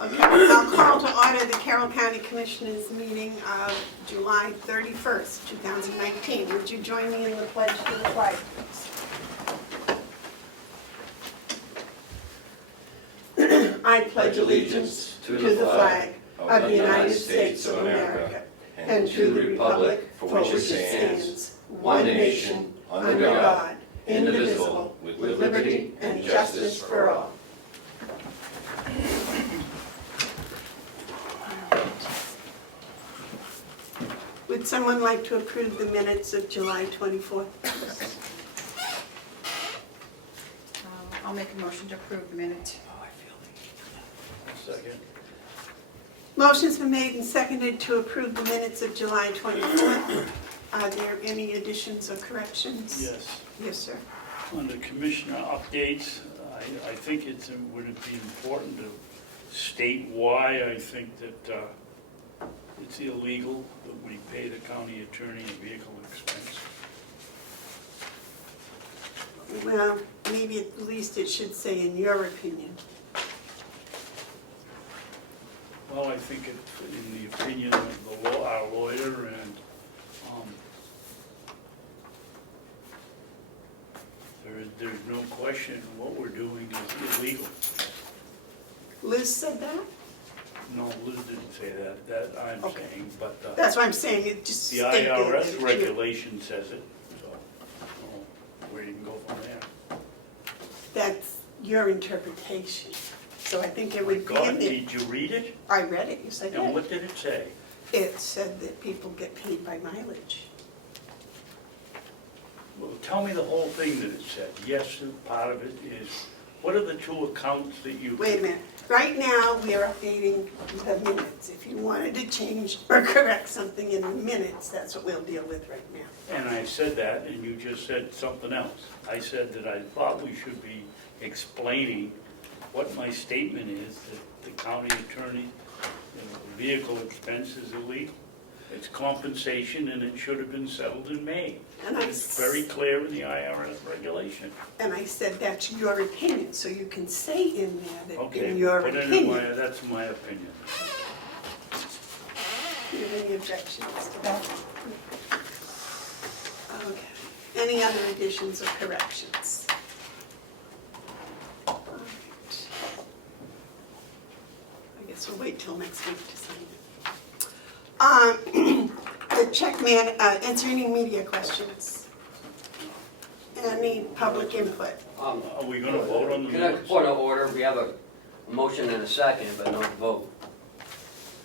Okay, I'll call to order the Carroll County Commissioners meeting of July 31st, 2019. Would you join me in the pledge to the flag, please? I pledge allegiance to the flag of the United States of America and to the republic for which it stands, one nation, under God, indivisible, with liberty and justice for all. Would someone like to approve the minutes of July 24th? I'll make a motion to approve the minute. Second. Motion's been made and seconded to approve the minutes of July 24th. Are there any additions or corrections? Yes. Yes, sir. Under commissioner updates, I think would it be important to state why I think that it's illegal that we pay the county attorney a vehicle expense. Well, maybe at least it should say in your opinion. Well, I think in the opinion of the our lawyer and there's no question what we're doing is illegal. Liz said that? No, Liz didn't say that. That I'm Okay. saying, but That's what I'm saying, it just the stated that IRS it's regulation says it, so I don't know where you can go from there. That's your interpretation. So I think it would be God, in there. did you read it? I read it, yes I And did. what did it say? It said that people get paid by mileage. Well, tell me the whole thing that it said. Yes, part of it is, what are the two accounts that you? Wait a minute. Right now, we are updating the minutes. If you wanted to change or correct something in the minutes, that's what we'll deal with right now. And I said that, and you just said something else. I said that I thought we should be explaining what my statement is, that the county attorney, vehicle expense is illegal. It's compensation, and it should have been settled in May. And It's very clear in the IRS regulation. And I said that's your opinion, so you can say in there that Okay, in your put it in opinion. that's my opinion. Do you have any objections to that? Okay. Any other additions or corrections? All right. I guess we'll wait till next week to sign it. The check man, answer any media questions. Any public input? Are we gonna vote on the Can I minutes? point of order? We have a motion and a second, but no vote.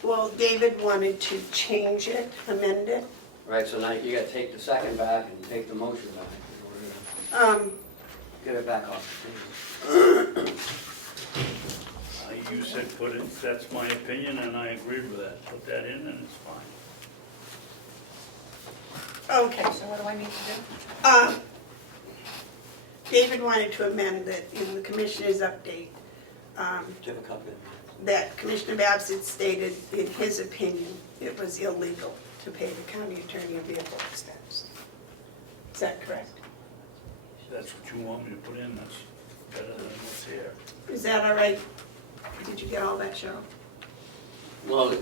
Well, David wanted to change it, amend it. Right, so now you gotta take the second back and take the motion back. in order to Get it back off the table. You said put it, that's my opinion, and I agreed with that. Put that in, and it's fine. Okay. So what do I need to do? David wanted to amend that in the commissioner's update, Do you have a copy of that Commissioner Babson stated in his opinion it was illegal to pay the county attorney a vehicle expense. Is that correct? That's what you want me to put in, that's better than what's here. Is that all right? Did you get all that, Cheryl? Well,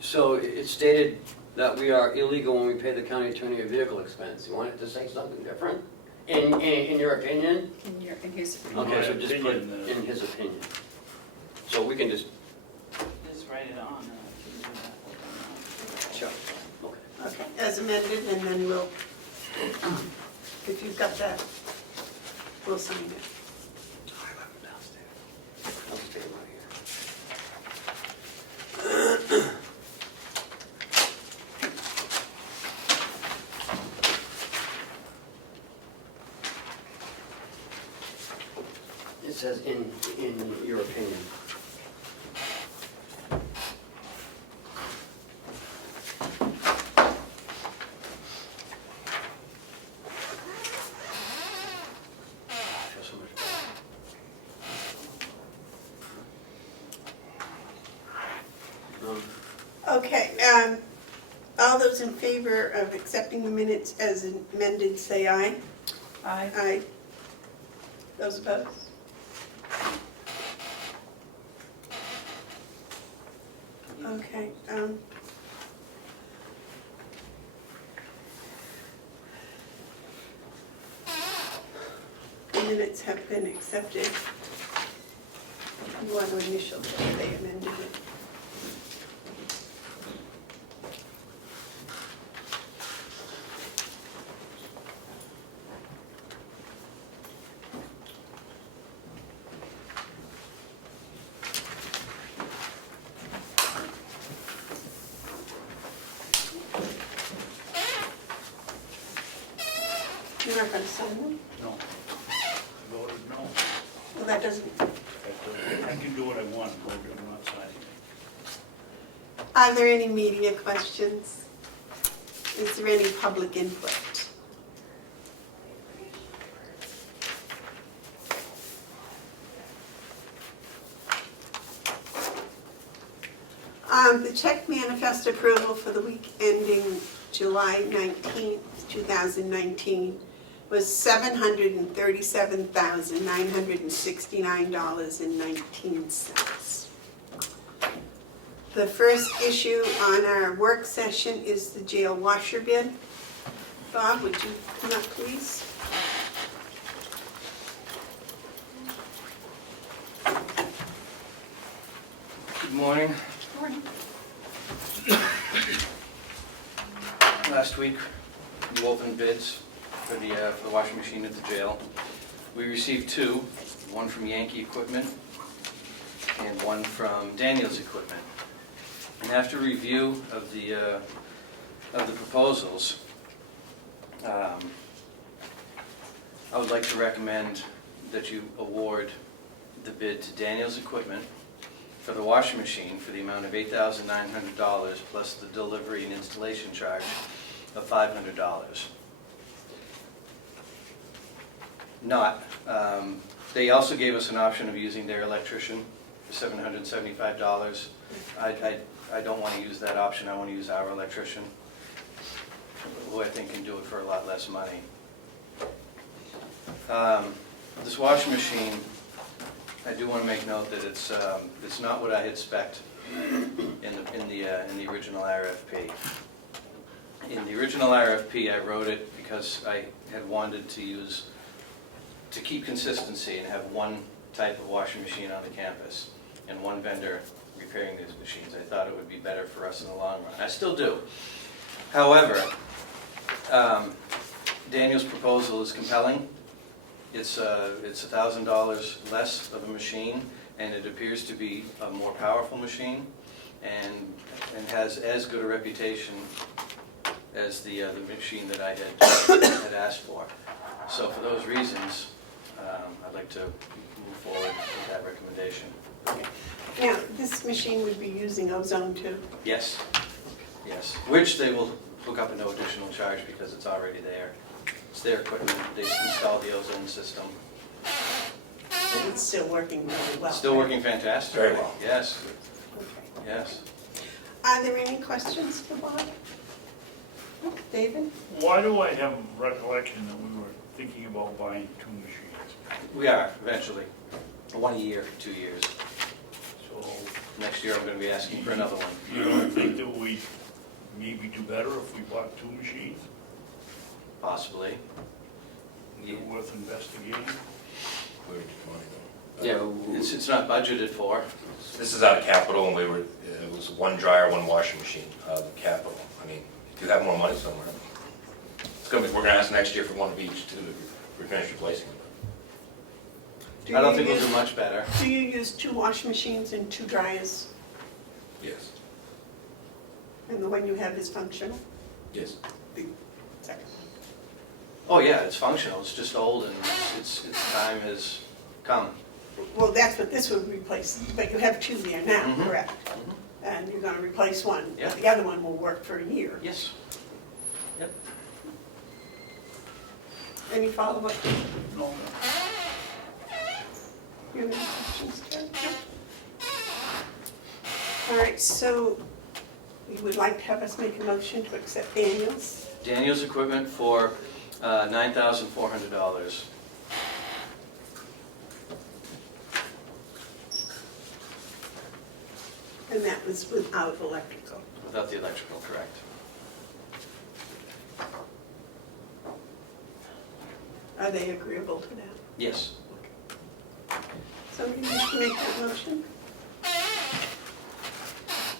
so it stated that we are illegal when we pay the county attorney a vehicle expense. You want it to say something different? In your opinion? In his opinion. Okay, so my just put opinion, in his opinion. So we can just, Just write it on, and I can do that. sure, okay. Okay, as amended, and then we'll, if you've got that, we'll sign it. I'll stay right here. It says in your opinion. I feel so much better. Okay, all those in favor of accepting the minutes as amended, say aye. Aye. Aye. Those opposed? Okay, the minutes have been accepted. You want to initial that they amended it? You're not going to sign them? No. I voted no. Well, that doesn't. I can do what I want, but I'm not signing it. Are there any media questions? Is there any public input? The check manifest approval for the week ending July 19th, 2019 was $737,969.19. The first issue on our work session is the jail washer bid. Bob, would you come up, please? Good morning. Morning. Last week, we opened bids for the washing machine at the jail. We received two, one from Yankee Equipment and one from Daniels Equipment. And after review of the proposals, I would like to recommend that you award the bid to Daniels Equipment for the washing machine for the amount of $8,900 plus the delivery and installation charge of $500. They also gave us an option of using their electrician for $775. I don't want to use that option. I want to use our electrician, who I think can do it for a lot less money. This washing machine, I do want to make note that it's not what I had spec'd in the original RFP. In the original RFP, I wrote it because I had wanted to keep consistency and have one type of washing machine on the campus and one vendor repairing these machines. I thought it would be better for us in the long run. I still do. However, Daniel's proposal is compelling. It's $1,000 less of a machine, and it appears to be a more powerful machine, and has as good a reputation as the machine that I had asked for. So for those reasons, I'd like to move forward with that recommendation. Now, this machine would be using ozone too? Yes, yes. Which they will hook up at no additional charge because it's already there. It's their equipment. They installed the ozone system. And it's still working really well? Still working fantastic. Very well. Yes, Okay. yes. Are there any questions for Bob? David? Why do I have a recollection that we were thinking about buying two machines? We are, eventually. 1 year, 2 years. So Next year, I'm going to be asking for another one. you don't think that we maybe do better if we bought two machines? Possibly. Is it worth investigating? Where did the money go? Yeah, it's not budgeted for. This is out of capital, and it was one dryer, one washing machine out of capital. I mean, if you have more money somewhere, we're gonna ask next year for one of each too, to finish replacing them. Do I don't you think we'll use- do much better. Do you use two washing machines and two dryers, Yes. and the one you have is functional? Yes. Second. Oh, yeah, it's functional. It's just old, and its time has come. Well, that's what this would replace, but you have two there now, Mhm. correct? And you're gonna replace one, Yeah. but the other one will work for a year. Yes. Yep. Any follow-up? No. You have any questions, Karen? All right, so you would like to have us make a motion to accept Daniels? Daniel's equipment for $9,400. And that was without electrical. Without the electrical, correct. Are they agreeable to that? Yes. Somebody needs to make that motion?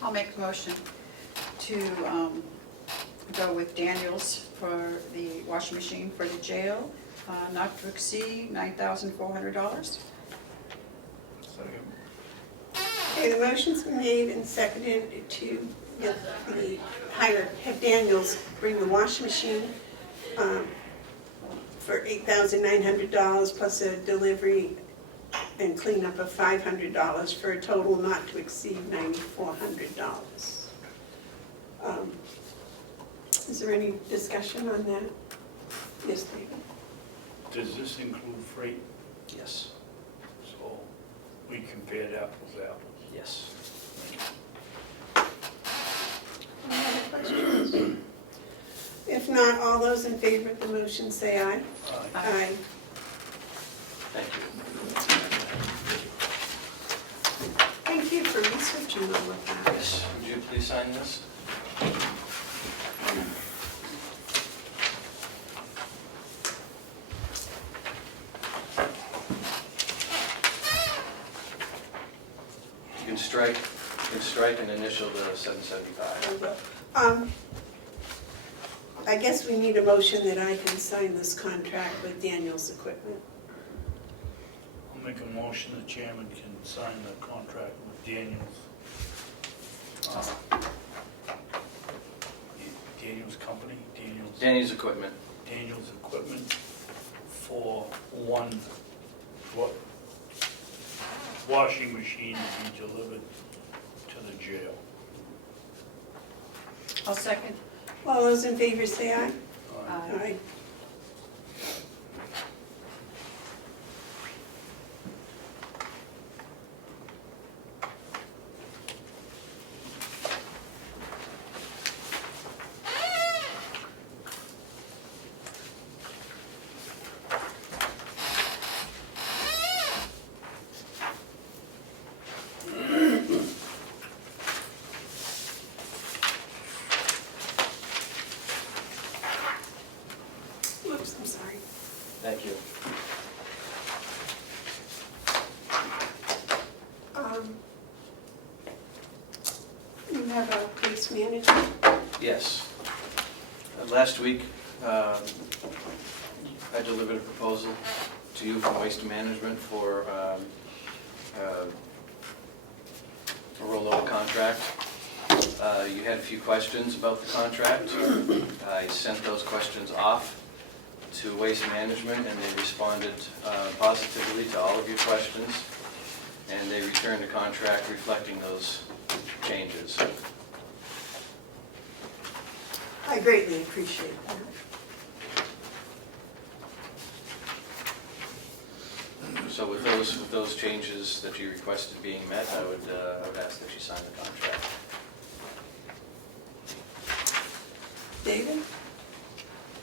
I'll make a motion to go with Daniels for the washing machine for the jail, not to exceed $9,400. Okay, the motion's been made and seconded to get have Daniels bring the washing machine for $8,900 plus a delivery and cleanup of $500 for a total not to exceed $9,400. Is there any discussion on that? Yes, David? Does this include freight? Yes. So we compared apples to apples. Yes. Any other questions? If not, all those in favor of the motion say aye. Aye. Thank you. Thank you for researching all of that. Yes, would you please sign this? You can strike and initial the 775. I guess we need a motion that I can sign this contract with Daniels Equipment. I'll make a motion the chairman can sign the contract with Daniels. Daniels Company, Danny's Equipment. Daniels Equipment for one washing machine to be delivered to the jail. I'll second. All those in favor say aye. Aye. Aye. Whoops, I'm sorry. Thank you. You have a case management? Yes. Last week, I delivered a proposal to you from Waste Management for a rollover contract. You had a few questions about the contract. I sent those questions off to Waste Management, and they responded positively to all of your questions, and they returned a contract reflecting those changes. I greatly appreciate that. So with those changes that you requested being met, I would ask that you sign the contract. David?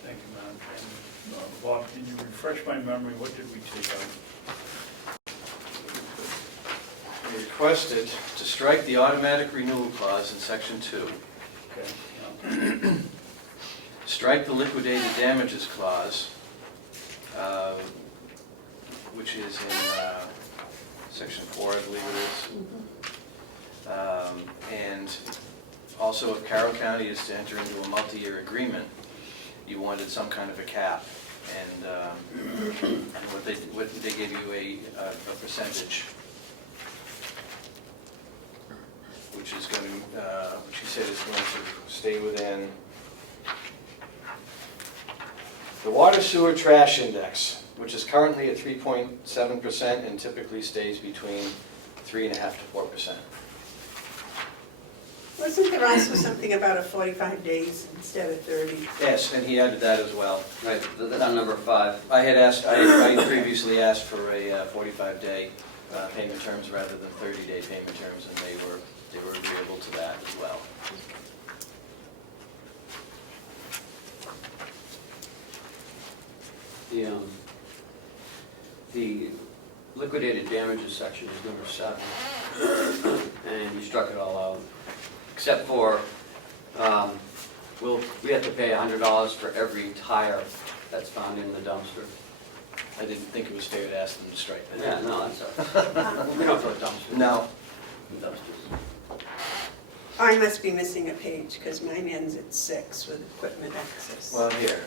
Thank you, Madam Chairman. Bob, can you refresh my memory? What did we take out? You requested to strike the automatic renewal clause in section 2. Okay. Yeah. Strike the liquidated damages clause, which is in section 4, I believe it is. And also, if Carroll County is to enter into a multi-year agreement, you wanted some kind of a cap. And what they gave you a percentage, which is going to, which you said is going to stay within the water sewer trash index, which is currently at 3.7% and typically stays between 3.5% to 4%. Wasn't there also something about a 45 days instead of 30? Yes, and he added that as well. Right, that's on number 5. I had asked, I previously asked for a 45-day payment terms rather than 30-day payment terms, and they were agreeable to that as well. The liquidated damages section is number 7. and he struck it all out, except for, we have to pay $100 for every tire that's found in the dumpster. I didn't think it was fair to ask them to strike that. Yeah, no, that's all. We don't throw dumpsters. No. Dumpsters. I must be missing a page, because mine ends at 6 with equipment access. Well, here,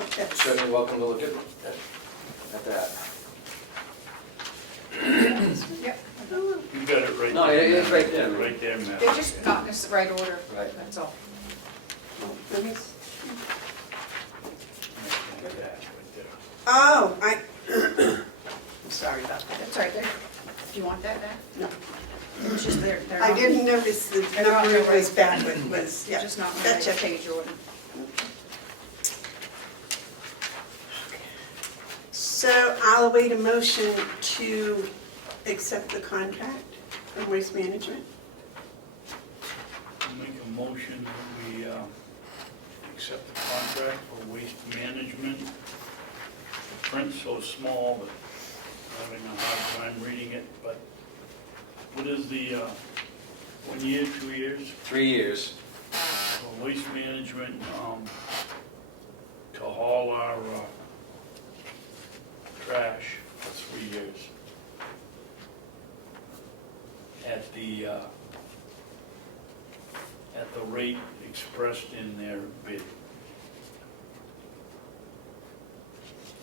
Okay. you're certainly welcome to look at that. Yep. You got it right. No, it's right there, man. Right there, Matt. They're just not in the right order, Right. that's all. Let me Right there. Oh, I'm sorry about that. That's right there. Do you want that back? No, It's just they're I not- didn't notice the They're not number the was right- backward, was, yeah. Just not in the right Gotcha. page order. So I'll await a motion to accept the contract from Waste Management. I'll make a motion that we accept the contract for waste management. The print's so small that I'm having a hard time reading it, but what is the 1 year, 2 years? 3 years. For waste management, to haul our trash for 3 years. At the rate expressed in their bid.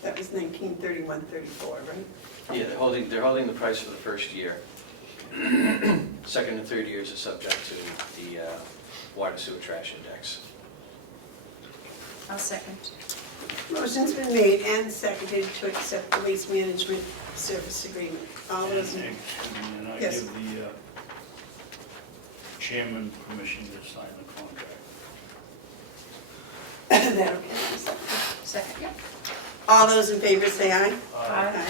That was 1931-34, right? Yeah, they're holding the price for the first year. Second and third years are subject to the water sewer trash index. I'll second. Motion's been made and seconded to accept the Waste Management Service Agreement. All those in, And I Yes. give the chairman permission to sign the contract. that'll be a second. Second, yep. All those in favor say aye. Aye.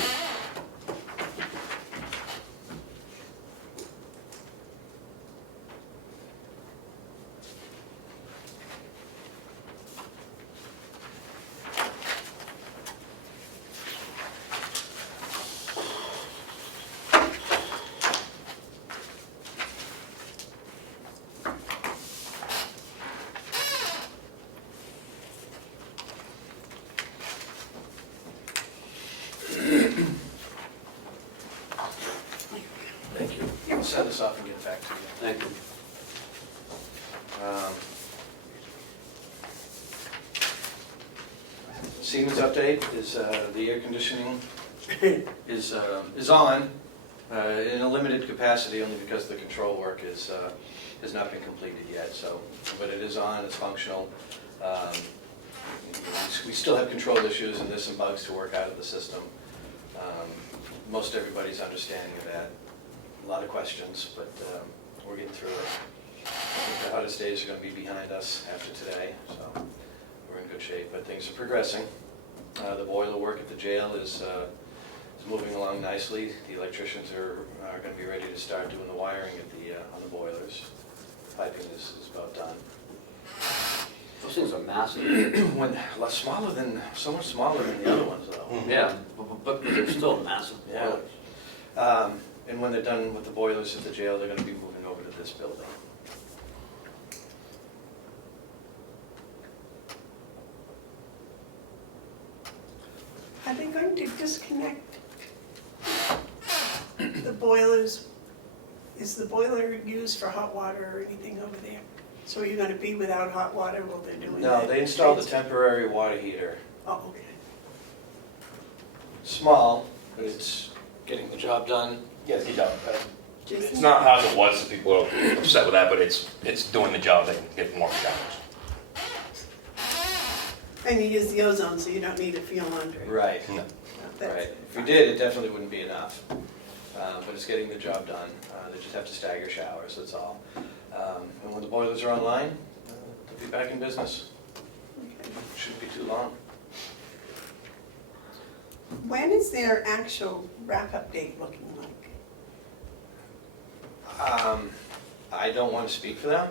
Thank you. I'll send this off and get it back to you. Thank you. Siemens update is the air conditioning is on in a limited capacity only because the control work has not been completed yet. So, but it is on. It's functional. We still have control issues and there's some bugs to work out of the system. Most everybody's understanding of that. A lot of questions, but we're getting through it. I think the hottest days are going to be behind us after today, so we're in good shape, but things are progressing. The boiler work at the jail is moving along nicely. The electricians are going to be ready to start doing the wiring at on the boilers. Piping is about done. Those things are massive. So much smaller than the other ones, though. Yeah, but they're still massive Yeah. boilers. And when they're done with the boilers at the jail, they're going to be moving over to this building. Are they going to disconnect the boilers? Is the boiler used for hot water or anything over there? So are you going to be without hot water while they're doing that? No, they installed a temporary water heater. Oh, okay. Small, but it's getting the job done. Yes, you don't. It's Jason? not how it was, so people are upset with that, but it's doing the job, they can get more showers. And you use the ozone, so you don't need a fuel laundry. Right, No. That's right. If we did, it definitely wouldn't be enough. But it's getting the job done. They just have to stagger showers, that's all. And when the boilers are online, they'll be back in business. Okay. Shouldn't be too long. When is their actual wrap-up date looking like? I don't want to speak for them.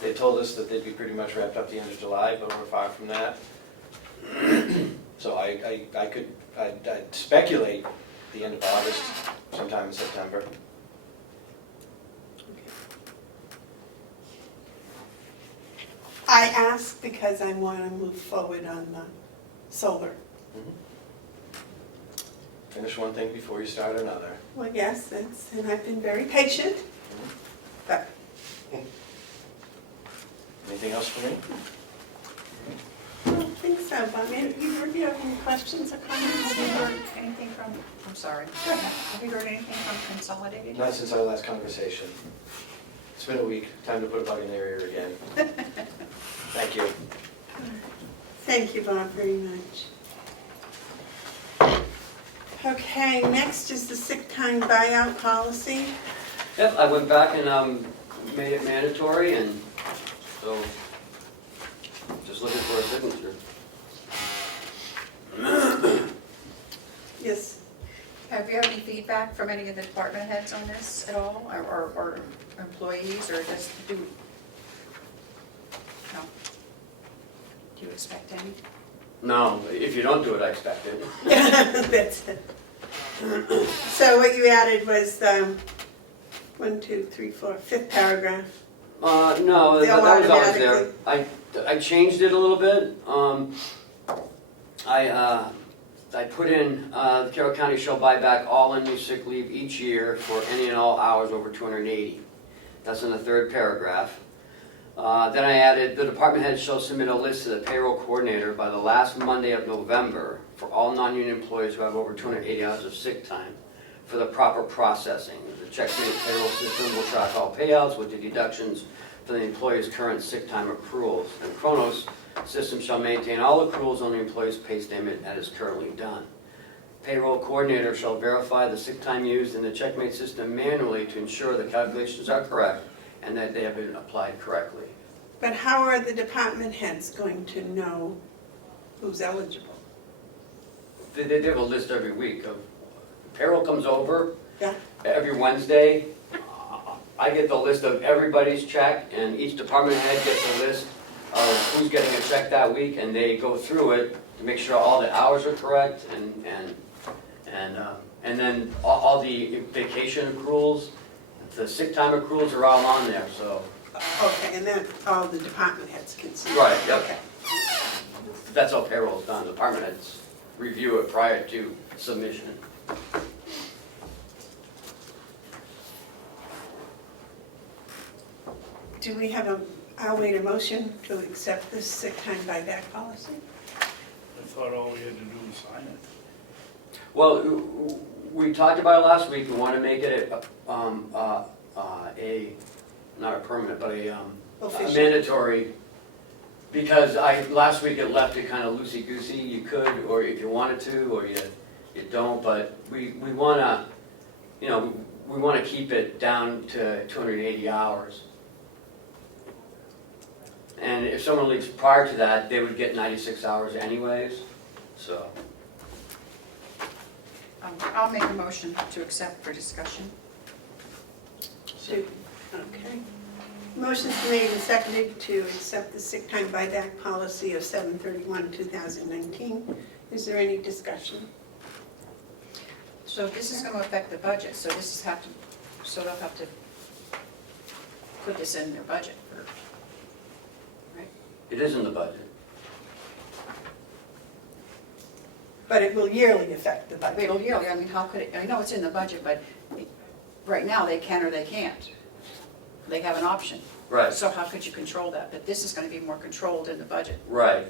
They told us that they'd be pretty much wrapped up the end of July, but we're far from that. So I'd speculate the end of August, sometime in September. I ask because I want to move forward on the solar. Finish one thing before you start another. Well, yes, and I've been very patient, but Anything else for me? I don't think so. But maybe you have any questions or comments? Have you heard anything from, I'm sorry, have you heard anything from Consolidated? Not since our last conversation. It's been a week, time to put a bug in their ear again. Thank you. Thank you, Bob, very much. Okay, next is the sick time buyout policy. Yep, I went back and made it mandatory, and so just looking for a signature. Yes. Have you had any feedback from any of the department heads on this at all, or employees, or just do? No. Do you expect any? No, if you don't do it, I expect it. That's it. So what you added was 1, 2, 3, 4, fifth paragraph. No, They'll that was always there. automatically- I changed it a little bit. I put in, the Carroll County shall buy back all unused sick leave each year for any and all hours over 280. That's in the third paragraph. Then I added, the department head shall submit a list to the payroll coordinator by the last Monday of November for all non-union employees who have over 280 hours of sick time for the proper processing. The checkmate payroll system will track all payouts with the deductions for the employee's current sick time accruals. And Kronos system shall maintain all accruals on the employee's pay statement as is currently done. Payroll coordinator shall verify the sick time used in the checkmate system manually to ensure the calculations are correct and that they have been applied correctly. But how are the department heads going to know who's eligible? They have a list every week of, payroll comes over Yeah. every Wednesday. I get the list of everybody's check, and each department head gets a list of who's getting a check that week, and they go through it to make sure all the hours are correct, and then all the vacation accruals, the sick time accruals are all on there, so. Okay, and then all the department heads can see. Right, yep. Okay. That's how payroll's done. The department heads review it prior to submission. Do we have I'll wait a motion to accept this sick time buyback policy? I thought all we had to do was sign it. Well, we talked about it last week. We want to make it not a permanent, but a Official. mandatory, because last week it left it kind of loosey-goosey. You could, or if you wanted to, or you don't, but we want to, we want to keep it down to 280 hours. And if someone leaves prior to that, they would get 96 hours anyways, so. I'll make a motion to accept for discussion. Okay. Motion's made and seconded to accept the sick time buyback policy of 7/31/2019. Is there any discussion? So this is going to affect the budget, so so they'll have to put this in their budget for, right? It is in the budget. But it will yearly affect the budget. It'll yearly, I mean, how could it, I know it's in the budget, but right now they can or they can't. They have an option. Right. So how could you control that? But this is going to be more controlled in the budget. Right.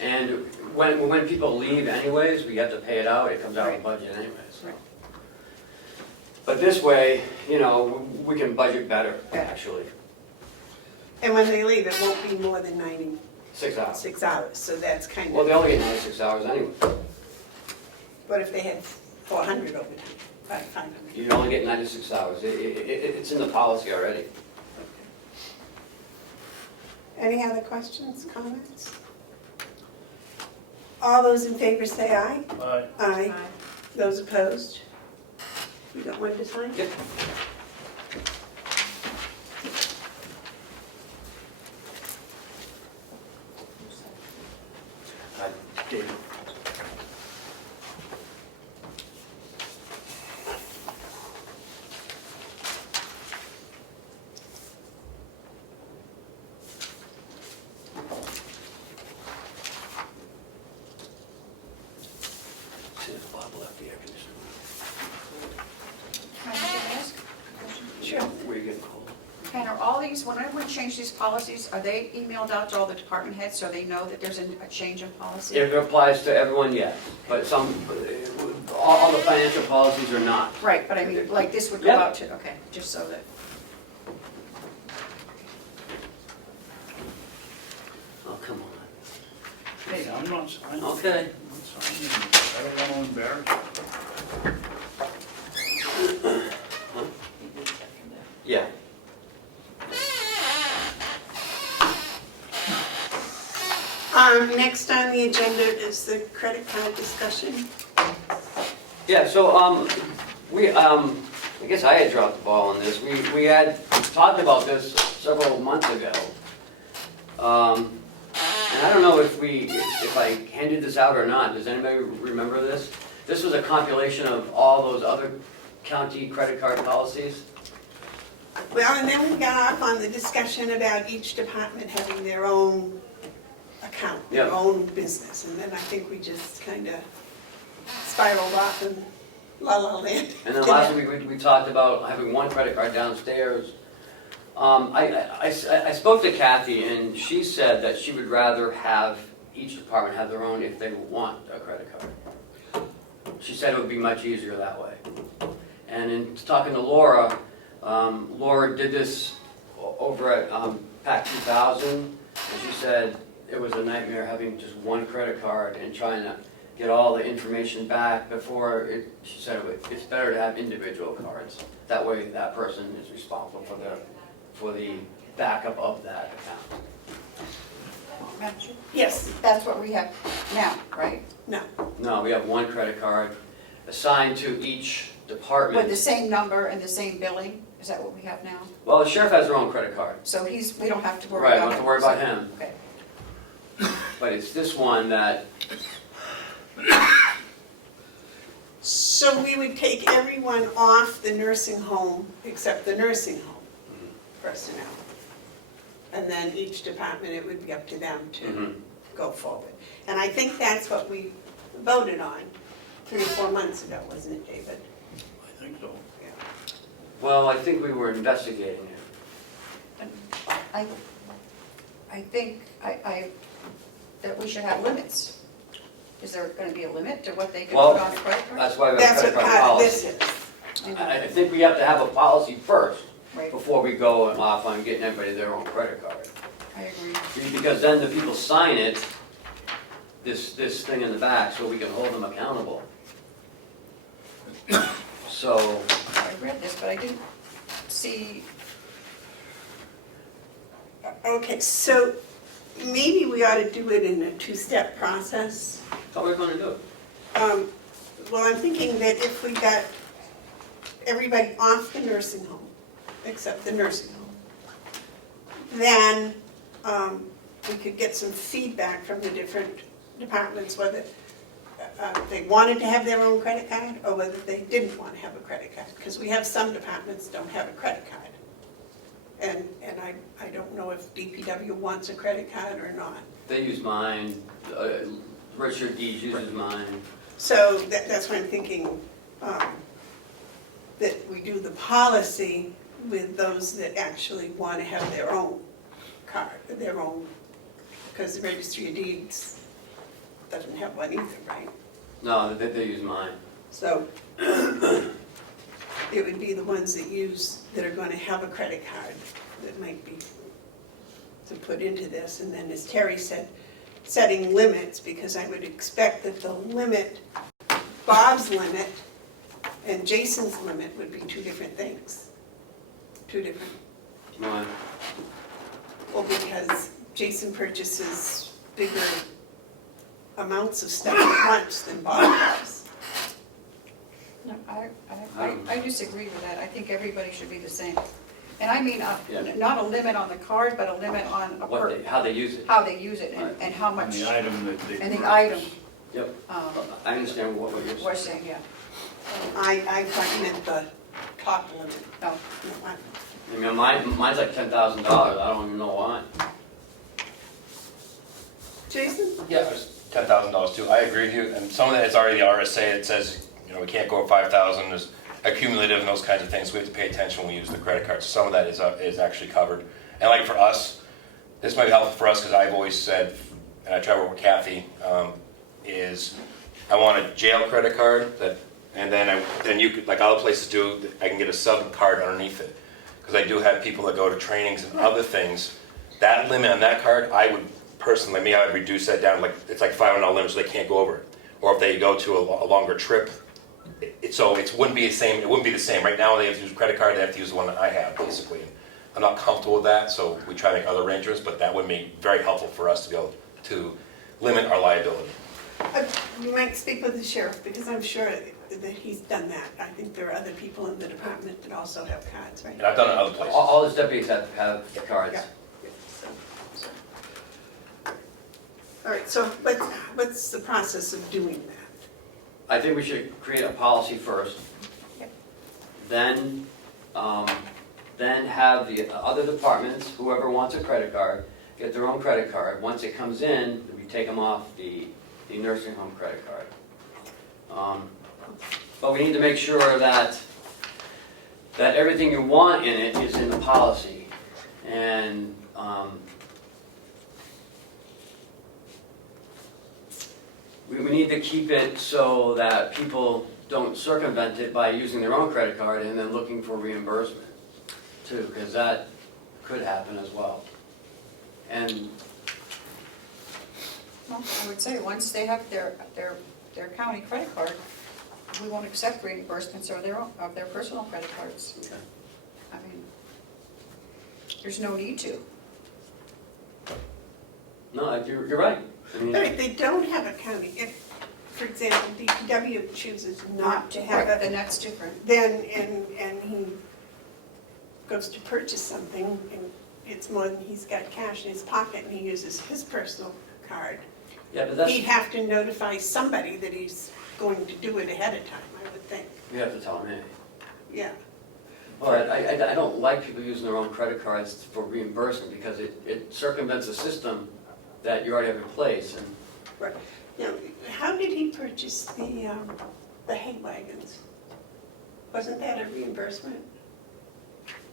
And when people leave anyways, we have to pay it out, it comes out of the budget anyways. Right. But this way, we can budget better, actually. And when they leave, it won't be more than 96 6 hours. hours, so that's kind Well, of, they only get 96 hours anyway. what if they had 400 overtime? 500. You'd only get 96 hours. It's in the policy already. Any other questions, comments? All those in favor say aye. Aye. Aye. Those opposed? You got one to sign? Yep. David. left the air conditioner. Can I ask a question? Sure. Where you getting cold? Ken, are all these, whenever we change these policies, are they emailed out to all the department heads so they know that there's a change in policy? If it applies to everyone, yes, but some, all the financial policies are not. Right, but I mean, like this would go Yeah. out to, okay, just so that, Oh, come on. Hey, I'm not signing. Okay. I'm not signing. I don't want to embarrass you. He did second that. Yeah. Next on the agenda is the credit card discussion. Yeah, so, I guess I had dropped the ball on this. We had talked about this several months ago. And I don't know if I handed this out or not. Does anybody remember this? This was a compilation of all those other county credit card policies. Well, and then we got off on the discussion about each department having their own account, their Yep. own business. And then I think we just kind of spiraled off in la la land. And then last week, we talked about having one credit card downstairs. I spoke to Kathy, and she said that she would rather have each department have their own if they want a credit card. She said it would be much easier that way. And in talking to Laura, Laura did this over at PAC 2000, and she said it was a nightmare having just one credit card and trying to get all the information back before it. She said it's better to have individual cards. That way that person is responsible for the backup of that account. Madam Chair, Yes, that's what we have now, right? no. No, we have one credit card assigned to each With the department. same number and the same billing? Is that what we have now? Well, the sheriff has their own credit card. So we don't have to worry Right, about don't have to worry about him. Okay. But it's this one that, So we would take everyone off the nursing home except the nursing home personnel. And then each department, it would be up to them to Mhm. go forward. And I think that's what we voted on 3 or 4 months ago, wasn't it, David? I think so. well, I think we were investigating it. I think that we should have limits. Is there gonna be a limit to what they can Well, put on a credit card? That's why we have That's credit what card part of this policy. is. I think we have to have a policy first Right, before we go off on getting everybody their own credit card. I agree. Because then the people sign it, this thing in the back, so we can hold them accountable. So, I read this, but I didn't see, Okay, so maybe we ought to do it in a 2-step process. how are we gonna do it? Well, I'm thinking that if we got everybody off the nursing home, except the nursing home, then we could get some feedback from the different departments, whether they wanted to have their own credit card or whether they didn't want to have a credit card. Because we have some departments don't have a credit card. And I don't know if DPW wants a credit card or not. They use mine, Richard Dees uses mine. So that's why I'm thinking that we do the policy with those that actually want to have their own card, their own, because the registry of deeds doesn't have one either, right? No, they use mine. So it would be the ones that are going to have a credit card that might be to put into this. And then, as Terry said, setting limits, because I would expect that the limit, Bob's limit and Jason's limit would be 2 different things. 2 different, Mine. well, because Jason purchases bigger amounts of stuff at once than Bob does. no, I disagree with that. I think everybody should be the same. And I mean, Yeah. not a limit on the card, but a limit on How they use it. how they use it Right. and how And much, the item that they. and the item, Yep, um, I understand what we're we're saying. saying, yeah. I thought you meant the top limit. No, No, I- I mean, mine's like $10,000, I don't even know why. Jason? Yeah, I was $10,000 too. I agree with you, and some of that is already the RSA that says, you know, we can't go over 5,000, there's accumulative and those kinds of things, we have to pay attention when we use the credit card. So some of that is actually covered. And like for us, this might be helpful for us because I've always said, and I try to work with Kathy, is I want a jail credit card that, and then you could, like other places do, I can get a sub card underneath it. Because I do have people that go to trainings and other things. That limit on that card, I would personally, maybe I would reduce that down, like it's like $500 limit so they can't go over it. Or if they go to a longer trip, so it wouldn't be the same. It wouldn't be the same. Right now, they have to use a credit card. They have to use the one that I have, basically. I'm not comfortable with that, so we try to make other arrangements. But that would be very helpful for us to be able to limit our liability. You might speak with the sheriff, because I'm sure that he's done that. I think there are other people in the department that also have cards, right? And I've done it other places. All his deputies have cards. Yeah. So. All right, so what's the process of doing that? I think we should create a policy first. Yep. Then have the other departments, whoever wants a credit card, get their own credit card. Once it comes in, we take them off the nursing home credit card. But we need to make sure that everything you want in it is in the policy. And we need to keep it so that people don't circumvent it by using their own credit card and then looking for reimbursement too, because that could happen as well. And Well, I would say, once they have their county credit card, we won't accept reimbursements of their personal credit cards. okay. I mean, there's no need to. No, you're right. I mean, But if they don't have a county, if, for example, DPW chooses not to have Right, then it, that's different. then, and he goes to purchase something, and it's more than he's got cash in his pocket, and he uses his personal card, yeah, but that's, he'd have to notify somebody that he's going to do it ahead of time, I would think. you have to tell me. Yeah. But I don't like people using their own credit cards for reimbursement because it circumvents a system that you already have in place. And Right. Now, how did he purchase the hay wagons? Wasn't that a reimbursement?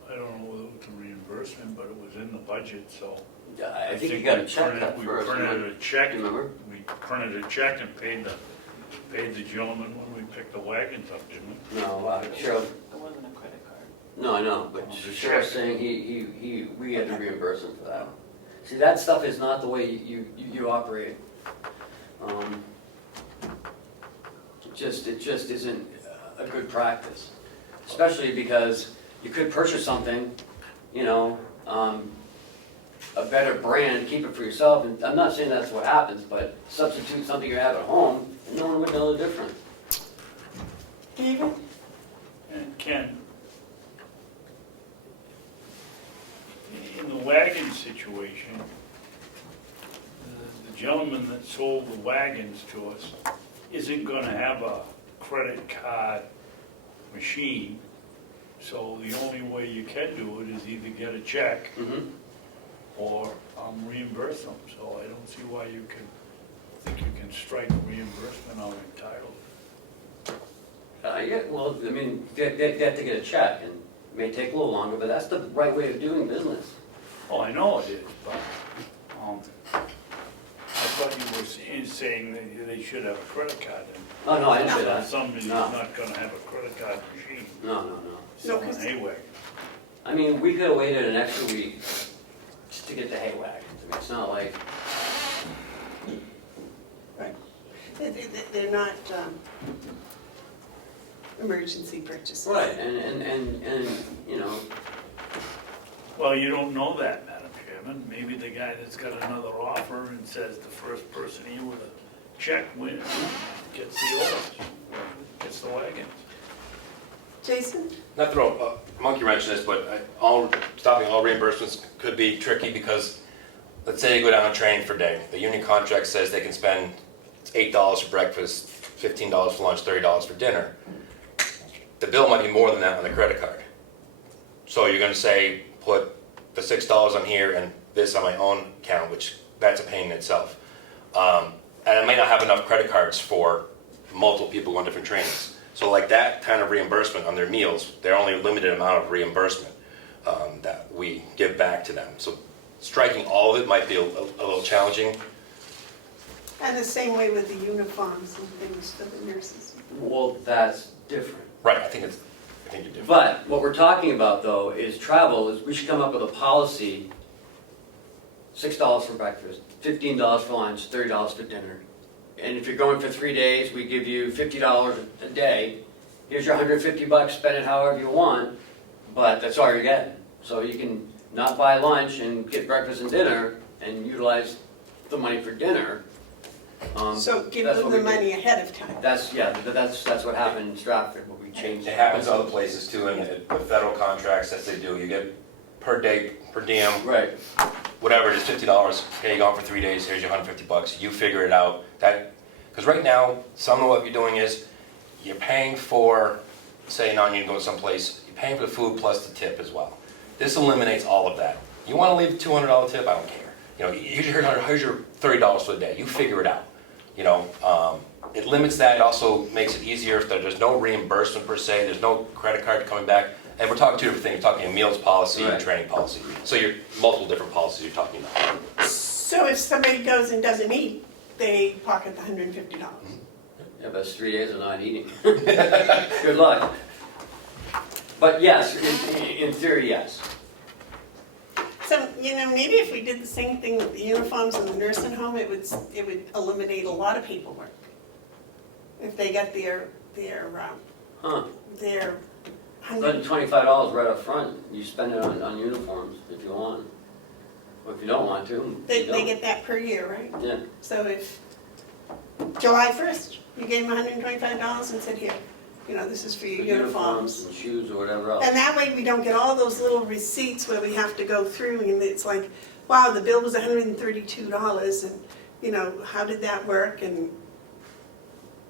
I don't know whether it was a reimbursement, but it was in the budget, so. I think you got to check that We first. printed a check, Remember? we printed a check and paid the gentleman when we picked the wagons up, didn't we? No, Cheryl, It wasn't a credit card. no, I know, but Oh, the Cheryl's check. saying we had to reimburse him for that. See, that stuff is not the way you operate. It just isn't a good practice, especially because you could purchase something, you know, a better brand, keep it for yourself, and I'm not saying that's what happens, but substitute something you have at home, and no one would know the difference. David? And Ken, in the wagon situation, the gentleman that sold the wagons to us isn't gonna have a credit card machine, so the only way you can do it is either get a check Mm-hmm. or reimburse them, so I don't see why you think you can strike reimbursement on entitled. Yeah, well, I mean, they have to get a check, and it may take a little longer, but that's the right way of doing business. Oh, I know it is, but, I thought you were saying that they should have a credit card. Oh, no, I didn't say that. Somebody's No. not gonna have a credit card machine No. selling hay wagons. I mean, we could have waited an extra week just to get the hay wagons. I mean, it's not like, Right. They're not emergency purchases. right, and, you know, Well, you don't know that, Madam Chairman. Maybe the guy that's got another offer and says the first person here with a check wins, gets the orders, gets the wagons. Jason? Not to throw a monkey wrench in this, but stopping all reimbursements could be tricky because, let's say you go down a train for a day. The union contract says they can spend $8 for breakfast, $15 for lunch, $30 for dinner. The bill might be more than that on the credit card. So you're gonna say, put the $6 on here and this on my own account, which that's a pain in itself. and I may not have enough credit cards for multiple people going different trainings. So like that kind of reimbursement on their meals, they're only a limited amount of reimbursement that we give back to them. So striking all of it might be a little challenging. And the same way with the uniforms and things for the nurses. Well, that's different. Right, I think you're different. But what we're talking about though is travel, is we should come up with a policy, $6 for breakfast, $15 for lunch, $30 for dinner. And if you're going for 3 days, we give you $50 a day. Here's your $150, spend it however you want, but that's all you're getting. So you can not buy lunch and get breakfast and dinner and utilize the money for dinner. So give that's them what the we did. money ahead of time. That's what happened in Stratford, but we changed It happens other places too, in the federal contracts that they do. You get per day, per diem, Right. whatever it is, $50. Okay, you're gone for 3 days, here's your $150. You figure it out. Because right now, some of what you're doing is, you're paying for, say, non-union going someplace, you're paying for the food plus the tip as well. This eliminates all of that. You want to leave a $200 tip, I don't care. You know, here's your $30 for the day. You figure it out. You know, it limits that. It also makes it easier if there's no reimbursement per se. There's no credit card coming back. And we're talking two different things. We're talking a meals policy and Right. training policy. So you're multiple different policies you're talking about. So if somebody goes and doesn't eat, they pocket the $150. Yeah, but it's 3 days of not eating. Good luck. But yes, in theory, yes. So, you know, maybe if we did the same thing with the uniforms in the nursing home, it would eliminate a lot of paperwork. If they got their Huh. $100. $25 right up front, you spend it on uniforms if you want. Or if you don't want to, They you don't. get that per year, right? Yeah. So if July 1st, you gave them $125 and said, here, you know, this is for your uniforms. And shoes or whatever else. And that way we don't get all those little receipts where we have to go through and it's like, wow, the bill was $132 and, you know, how did that work? And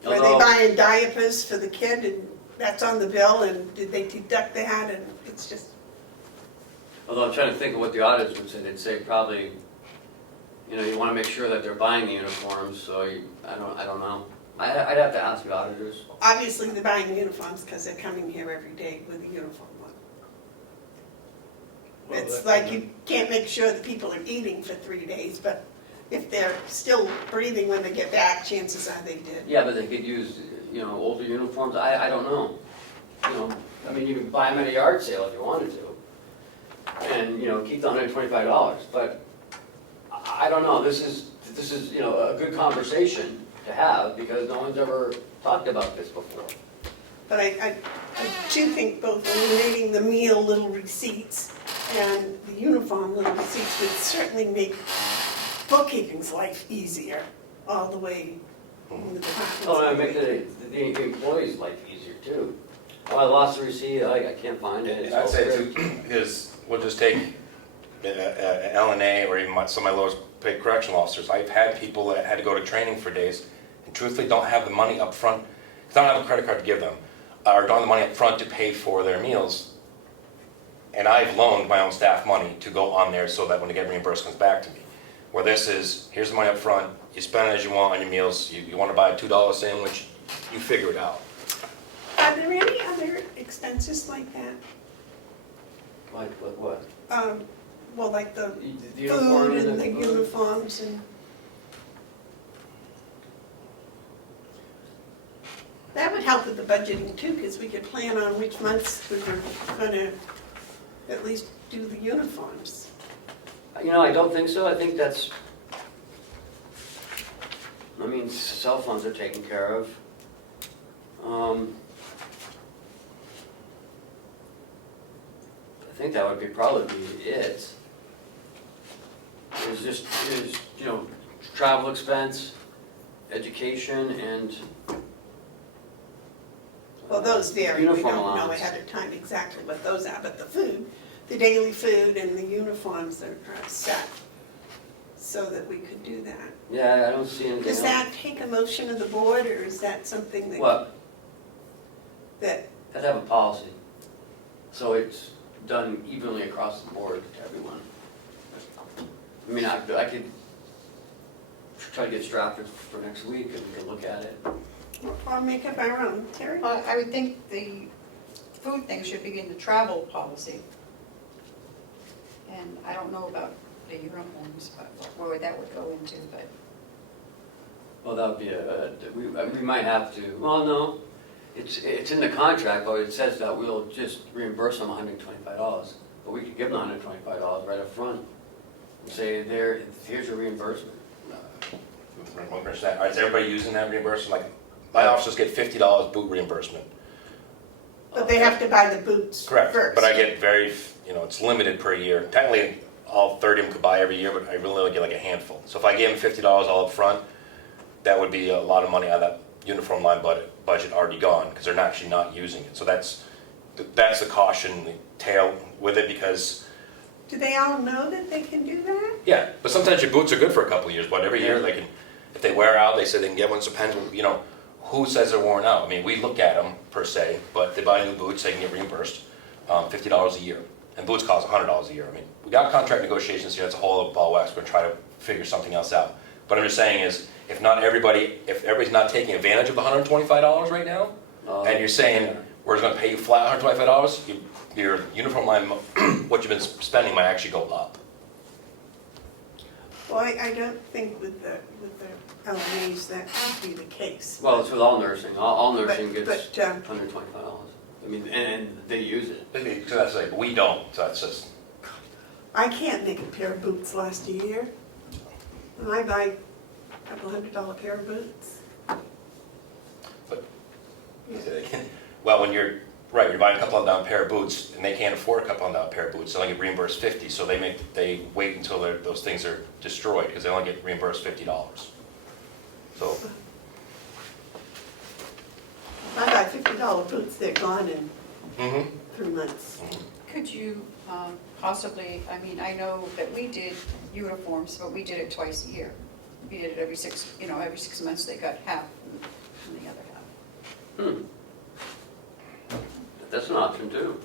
were they Although- buying diapers for the kid and that's on the bill and did they deduct that? And it's just, Although I'm trying to think of what the auditors would say, they'd say probably, you know, you want to make sure that they're buying the uniforms, so I don't know. I'd have to ask the auditors. obviously they're buying uniforms because they're coming here every day with a uniform on. Well, It's that- like you can't make sure that people are eating for 3 days, but if they're still breathing when they get back, chances are they did. Yeah, but they could use, you know, older uniforms, I don't know. You know, I mean, you could buy them at a yard sale if you wanted to. And, you know, keep the $125, but I don't know, this is, you know, a good conversation to have because no one's ever talked about this before. But I do think both eliminating the meal little receipts and the uniform little receipts would certainly make bookkeeping's life easier all the way in the departments. Oh, and make the employee's life easier too. Oh, I lost the receipt, I can't find it. It's I'd all say good. too, is we'll just take LNA or even some of my lowest paid correctional officers. I've had people that had to go to training for days and truthfully don't have the money up front, because I don't have a credit card to give them, or don't have the money up front to pay for their meals. And I've loaned my own staff money to go on there so that when they get reimbursed, it comes back to me. Where this is, here's the money up front, you spend it as you want on your meals, you want to buy a $2 sandwich, you figure it out. Are there any other expenses like that? Like what? Well, like the The uniform food and the food? uniforms and... That would help with the budgeting too, because we could plan on which months we were gonna at least do the uniforms. You know, I don't think so. I think that's, I mean, cell phones are taken care of. I think that would probably be it. Is you know, travel expense, education, and Well, those vary, we uniform don't know allowance. ahead of time exactly what those are, but the food, the daily food and the uniforms are set so that we could do that. Yeah, I don't see anything Does else. that take a motion of the board, or is that something that? What? That, Have to have a policy, so it's done evenly across the board to everyone. I mean, I could, try to get strapped for next week and we can look at it. I'll make up our own, Terry. I would think the food thing should be in the travel policy. And I don't know about the uniforms, but where that would go into, but. Well, that would be we might have to, well, no, it's in the contract, but it says that we'll just reimburse them $125. But we could give them $125 right up front and say, here's your reimbursement. Is everybody using that reimbursement? Like, my officers get $50 boot reimbursement. But they have to buy the boots Correct, first. but I get it's limited per year. Technically, all 30 of them could buy every year, but I really only get like a handful. So if I gave them $50 all up front, that would be a lot of money out of that uniform line budget already gone, because they're actually not using it. So that's the caution, the tail with it, because Do they all know that they can do that? yeah, but sometimes your boots are good for a couple of years, but every year they can, if they wear out, they say they can get one, so depends, who says they're worn out? I mean, we look at them per se, but they buy new boots, they can get reimbursed $50 a year. And boots cost $100 a year. I mean, we got contract negotiations here, that's a whole ball wax, we're trying to figure something else out. But I'm just saying is, if everybody's not taking advantage of the $125 right now, and you're saying, we're just gonna pay you flat $125, your uniform line, what you've been spending might actually go up. Well, I don't think with the LMAs that would be the case. Well, it's with all nursing. All nursing But- gets but, $125. I mean, and they use it. So that's like, we don't, so that's just, I can't make a pair of boots last a year. And I buy a couple $100 pair of boots. but, Yeah. well, when you're buying a couple $100 pair of boots, and they can't afford a couple $100 pair of boots, they only get reimbursed $50, so they wait until those things are destroyed, because they only get reimbursed $50. So, If I buy $50 boots, they're gone in mhm. 3 months. Could you possibly, I mean, I know that we did uniforms, but we did it twice a year. We did it every 6 months, they got half and the other half. That's an option too.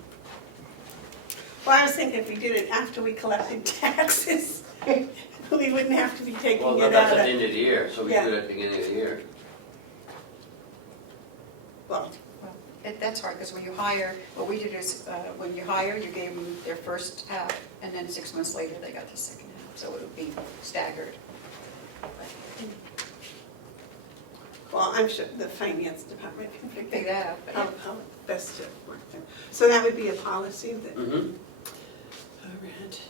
Well, I was thinking if we did it after we collected taxes, we wouldn't have to be taking Well, it that's out at the of. end of the year, so we Yeah. do it at the beginning of the year. Well, Well, that's hard, because when you hire, what we did is, when you hire, you gave them their first half, and then 6 months later, they got the second half, so it would be staggered. well, I'm sure the finance department can Figure figure that out, but how yeah. how best to work them. So that would be a policy that. Mm-hmm. All right.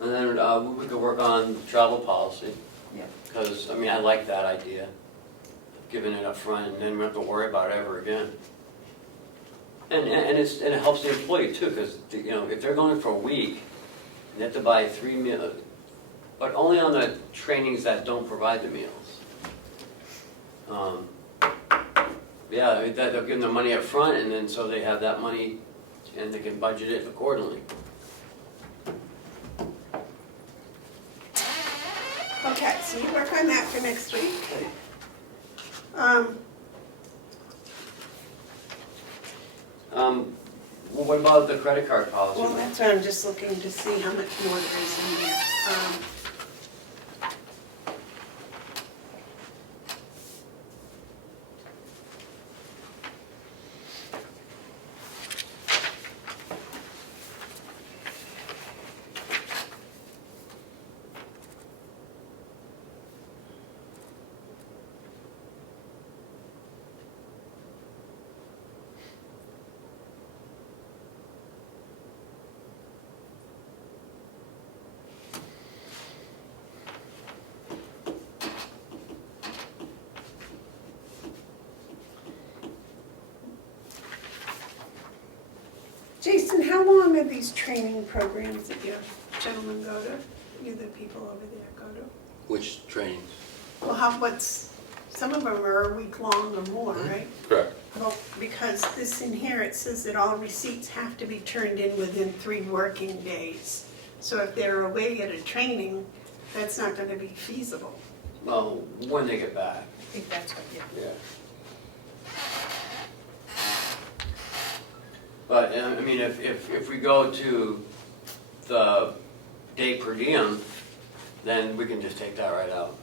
And then we could work on travel policy, Yeah. because, I mean, I like that idea, giving it up front, and then we don't have to worry about it ever again. And it helps the employee too, because, if they're going for a week, and they have to buy 3 meals, but only on the trainings that don't provide the meals. Yeah, they'll give them the money up front, and then so they have that money, and they can budget it accordingly. Okay, so you work on that for next week. Well, what about the credit card policy? Well, that's why I'm just looking to see how much more there is in there. Jason, how long are these training programs that you gentlemen go to? You the people over there go to? Which trainings? Well, some of them are a week long or more, right? Correct. Well, because this in here, it says that all receipts have to be turned in within 3 working days. So if they're away at a training, that's not gonna be feasible. Well, when they get back. I think that's what, yeah. Yeah. But, I mean, if we go to the day per diem, then we can just take that right out.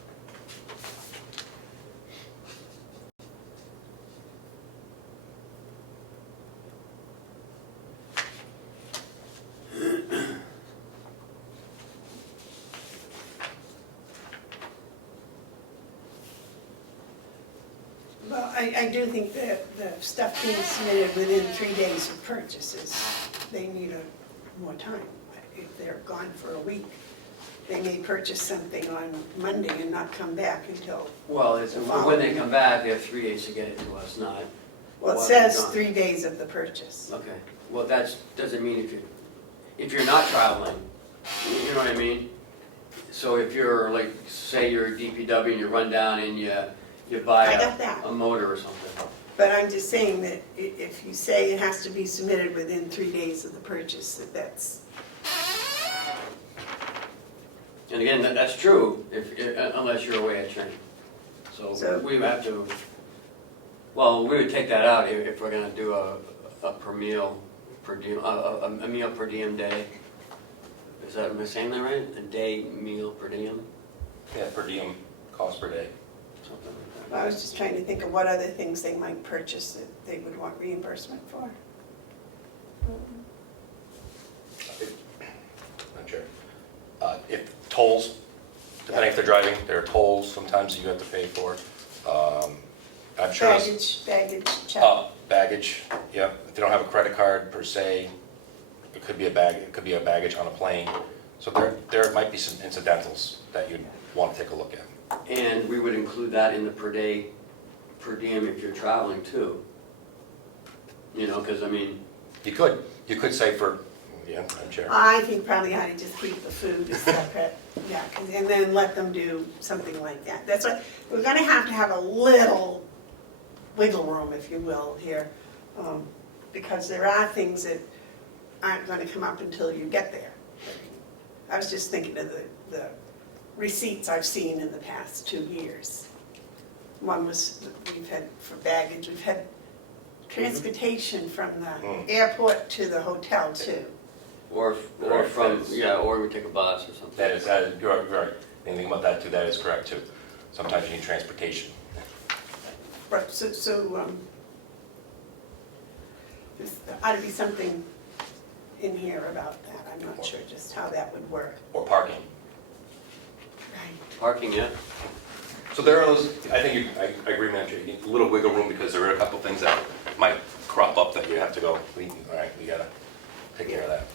Well, I do think that the stuff being submitted within 3 days of purchases, they need more time. If they're gone for a week, they may purchase something on Monday and not come back until, Well, it's, when they come back, they have 3 days to get it to us, not, well, it Well, says gone. 3 days of the purchase. okay. Well, that doesn't mean if you're not traveling, you know what I mean? So if you're, like, say you're a DPW and you run down and you buy I got that. a motor or something. But I'm just saying that if you say it has to be submitted within 3 days of the purchase, that's, And again, that's true, unless you're away at training. So- So we would have to, well, we would take that out if we're gonna do a per meal, per diem, a meal per diem day. Is that, am I saying that right? A day meal per diem, Yeah, per diem, cost per day. something like I was just trying to think of what other things they might purchase that they would want reimbursement for. Not sure. If tolls, depending if they're driving, there are tolls sometimes you have to pay for. I'm sure. Baggage check. Baggage, yeah. If they don't have a credit card per se, it could be a baggage on a plane. So there might be some incidentals that you'd want to take a look at. that. And we would include that in the per day, per diem if you're traveling too. You know, because I mean, You could say for, yeah, I'm sure. I think probably ought to just keep the food separate, yeah, and then let them do something like that. That's why, we're gonna have a little wiggle room, if you will, here, because there are things that aren't gonna come up until you get there. I was just thinking of the receipts I've seen in the past 2 years. One was, we've had for baggage, we've had transportation from the airport to the hotel too. or Right, from, that's- yeah, or we take a bus or something. That is, you're right. Anything about that too, that is correct too. Sometimes you need transportation. Right, so, there ought to be something in here about that. I'm not sure just how that would work. Or parking. Right. Parking, yeah. So there are those, I think I agree, man, you need a little wiggle room because there are a couple things that might crop up that you have to go, all right, we gotta take care of that.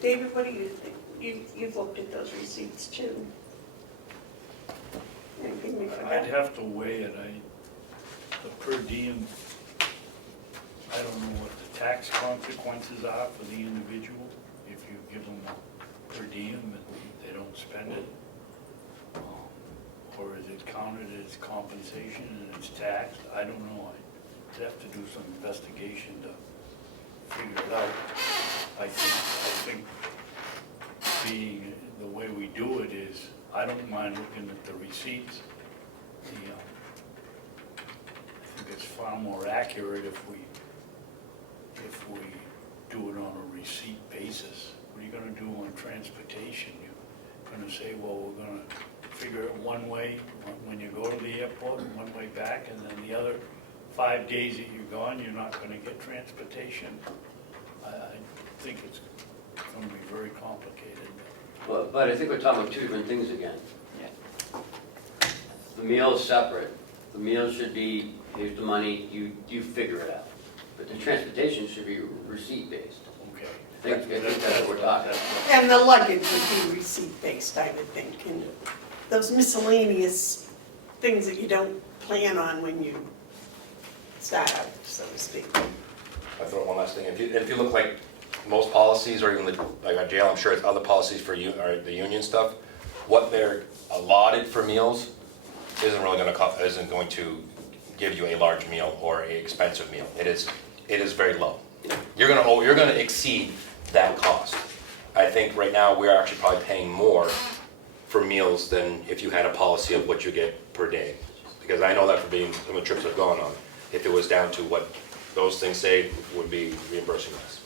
David, what do you think? You've looked at those receipts too. Anything we I'd forgot? have to weigh it, the per diem, I don't know what the tax consequences are for the individual, if you give them a per diem and they don't spend it. Or is it counted as compensation and it's taxed? I don't know, I'd have to do some investigation to figure it out. I think being, the way we do it is, I don't mind looking at the receipts. I think it's far more accurate if we do it on a receipt basis. What are you gonna do on transportation? You're gonna say, well, we're gonna figure it one way when you go to the airport and one way back, and then the other 5 days that you're gone, you're not gonna get transportation. I think it's gonna be very complicated. Well, but I think we're talking about two different things again. Yeah. The meal is separate. The meal should be, here's the money, you figure it out. But the transportation should be receipt-based. Okay. I think that's what we're talking about. And the luggage would be receipt-based, I would think, and those miscellaneous things that you don't plan on when you start out, so to speak. I throw one last thing, if you look like most policies, or even like our jail, I'm sure it's other policies for you, or the union stuff, what they're allotted for meals isn't going to give you a large meal or a expensive meal. It is very low. You're gonna exceed that cost. I think right now we're actually probably paying more for meals than if you had a policy of what you get per day. Because I know that from being some of the trips I've gone on, if it was down to what those things say, would be reimbursing us.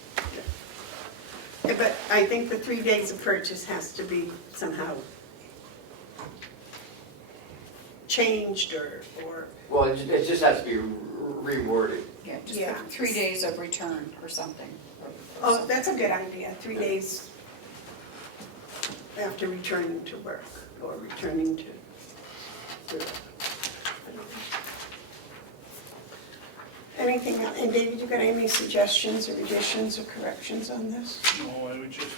But I think the 3 days of purchase has to be somehow changed or, Well, it just has to be reworded. Yeah, just Yeah. 3 days of return or something. oh, that's a good idea, 3 days after returning to work or returning to work. I don't know. Anything else? And David, you got any suggestions or additions or corrections on this? No, I would just,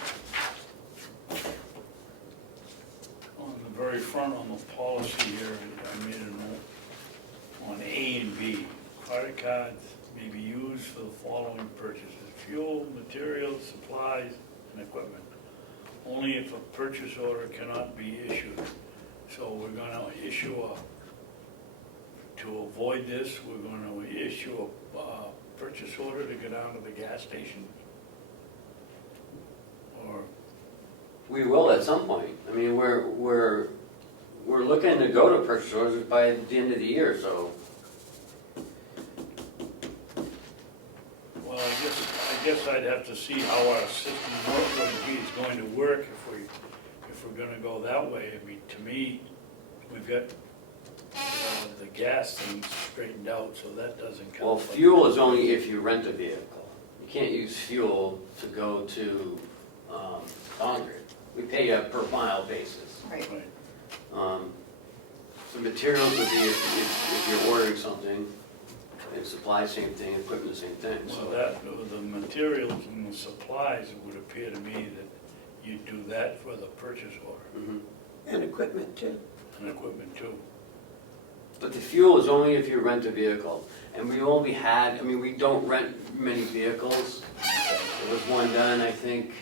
on the very front on the policy here, I made a note on A and B. Credit cards may be used for the following purchases: fuel, materials, supplies, and equipment. Only if a purchase order cannot be issued. So we're gonna issue to avoid this, we're gonna issue a purchase order to go down to the gas station? Or, We will at some point. I mean, we're looking to go to purchase orders by the end of the year, so. well, I guess I'd have to see how our system is going to work if we're gonna go that way. I mean, to me, we've got the gas thing straightened out, so that doesn't count. Well, fuel is only if you rent a vehicle. You can't use fuel to go to Concord. We pay a per mile basis. Right. Right. The materials would be if you're ordering something, and supplies, same thing, equipment, the same thing. So So that, the materials and the supplies, it would appear to me that you do that for the purchase order, Mhm. And equipment too. and equipment too. But the fuel is only if you rent a vehicle. And we only had, I mean, we don't rent many vehicles. There was one done, I think,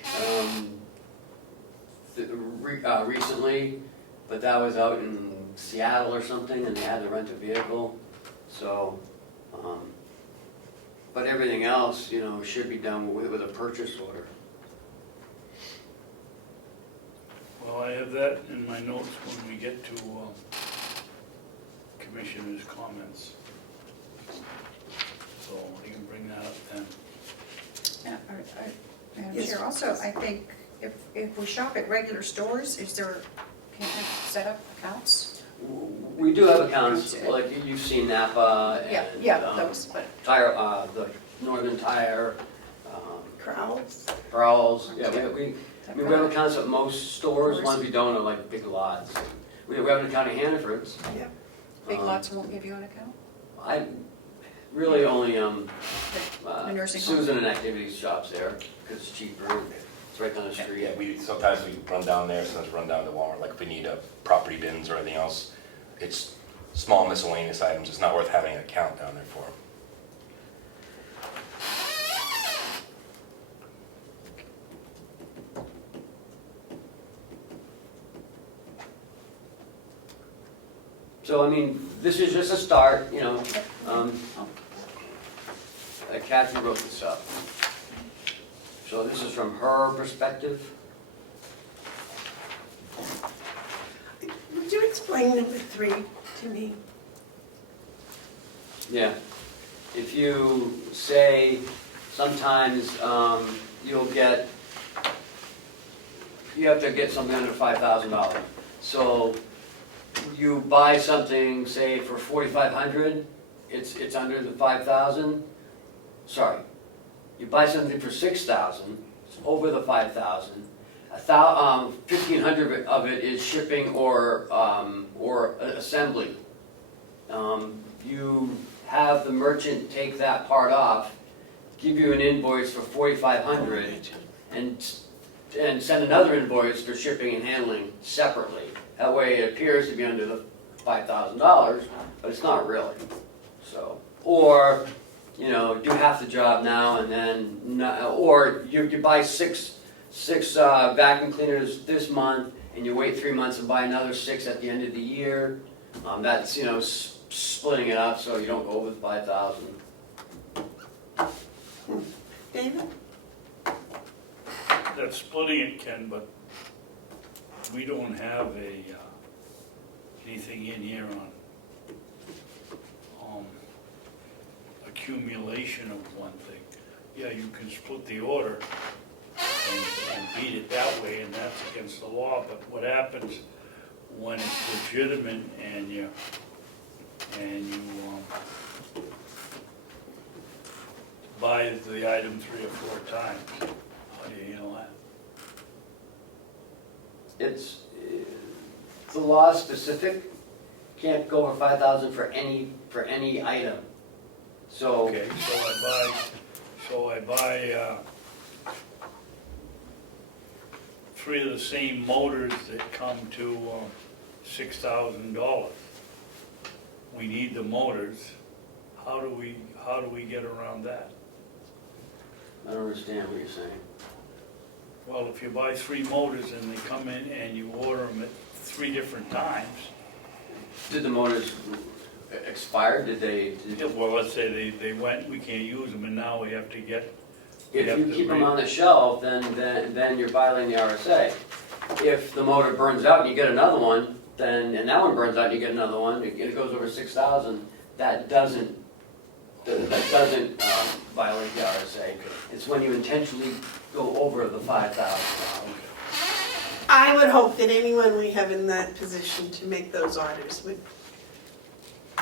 recently, but that was out in Seattle or something, and they had to rent a vehicle. So, but everything else, you know, should be done with a purchase order. Well, I have that in my notes when we get to commissioners' comments. So you can bring that up then. Madam Yes. Chair, also, I think if we shop at regular stores, can we set up accounts? We do have accounts, like you've seen Napa and. Those, but. Tire, the Northern Tire, Crowds? Carroll's, yeah, we have accounts at most stores, ones we don't are like big lots. We have an account at Hannaford's. Yeah. Big lots won't give you an account? I really only, The nursing home? Susan and Activities shops there, because it's cheaper, it's right down the street. Yeah, sometimes we run down there, sometimes run down to Walmart, like if we need property bins or anything else. It's small miscellaneous items, it's not worth having an account down there for them. So, I mean, this is just a start, you know. Kathy wrote this up. So this is from her perspective. Would you explain number 3 to me? Yeah. If you say, sometimes you have to get something under $5,000. So you buy something, say for $4,500, it's under the 5,000. Sorry, you buy something for $6,000, it's over the 5,000. 1,500 of it is shipping or assembly. You have the merchant take that part off, give you an invoice for $4,500, and send another invoice for shipping and handling separately. That way it appears to be under the $5,000, but it's not really. So, or, you know, do half the job now and then, or you buy six vacuum cleaners this month, and you wait 3 months and buy another 6 at the end of the year. That's, you know, splitting it up so you don't go over the 5,000. David? That's splitting it, Ken, but we don't have anything in here on accumulation of one thing. Yeah, you can split the order, and beat it that way, and that's against the law. But what happens when it's legitimate and you buy the item 3 or 4 times, how do you handle that? It's, the law specific, can't go over 5,000 for any item. So, Okay, so I buy 3 of the same motors that come to $6,000. We need the motors. How do we get around that? I don't understand what you're saying. Well, if you buy 3 motors and they come in and you order them at 3 different times, Did the motors expire? Did they? well, let's say they went, we can't use them, and now we have to get. we If have you to keep them re- on the shelf, then you're violating the RSA. If the motor burns out and you get another one, then, and that one burns out and you get another one, it goes over 6,000, that doesn't violate the RSA. It's when you intentionally go over the 5,000. I would hope that anyone we have in that position to make those orders would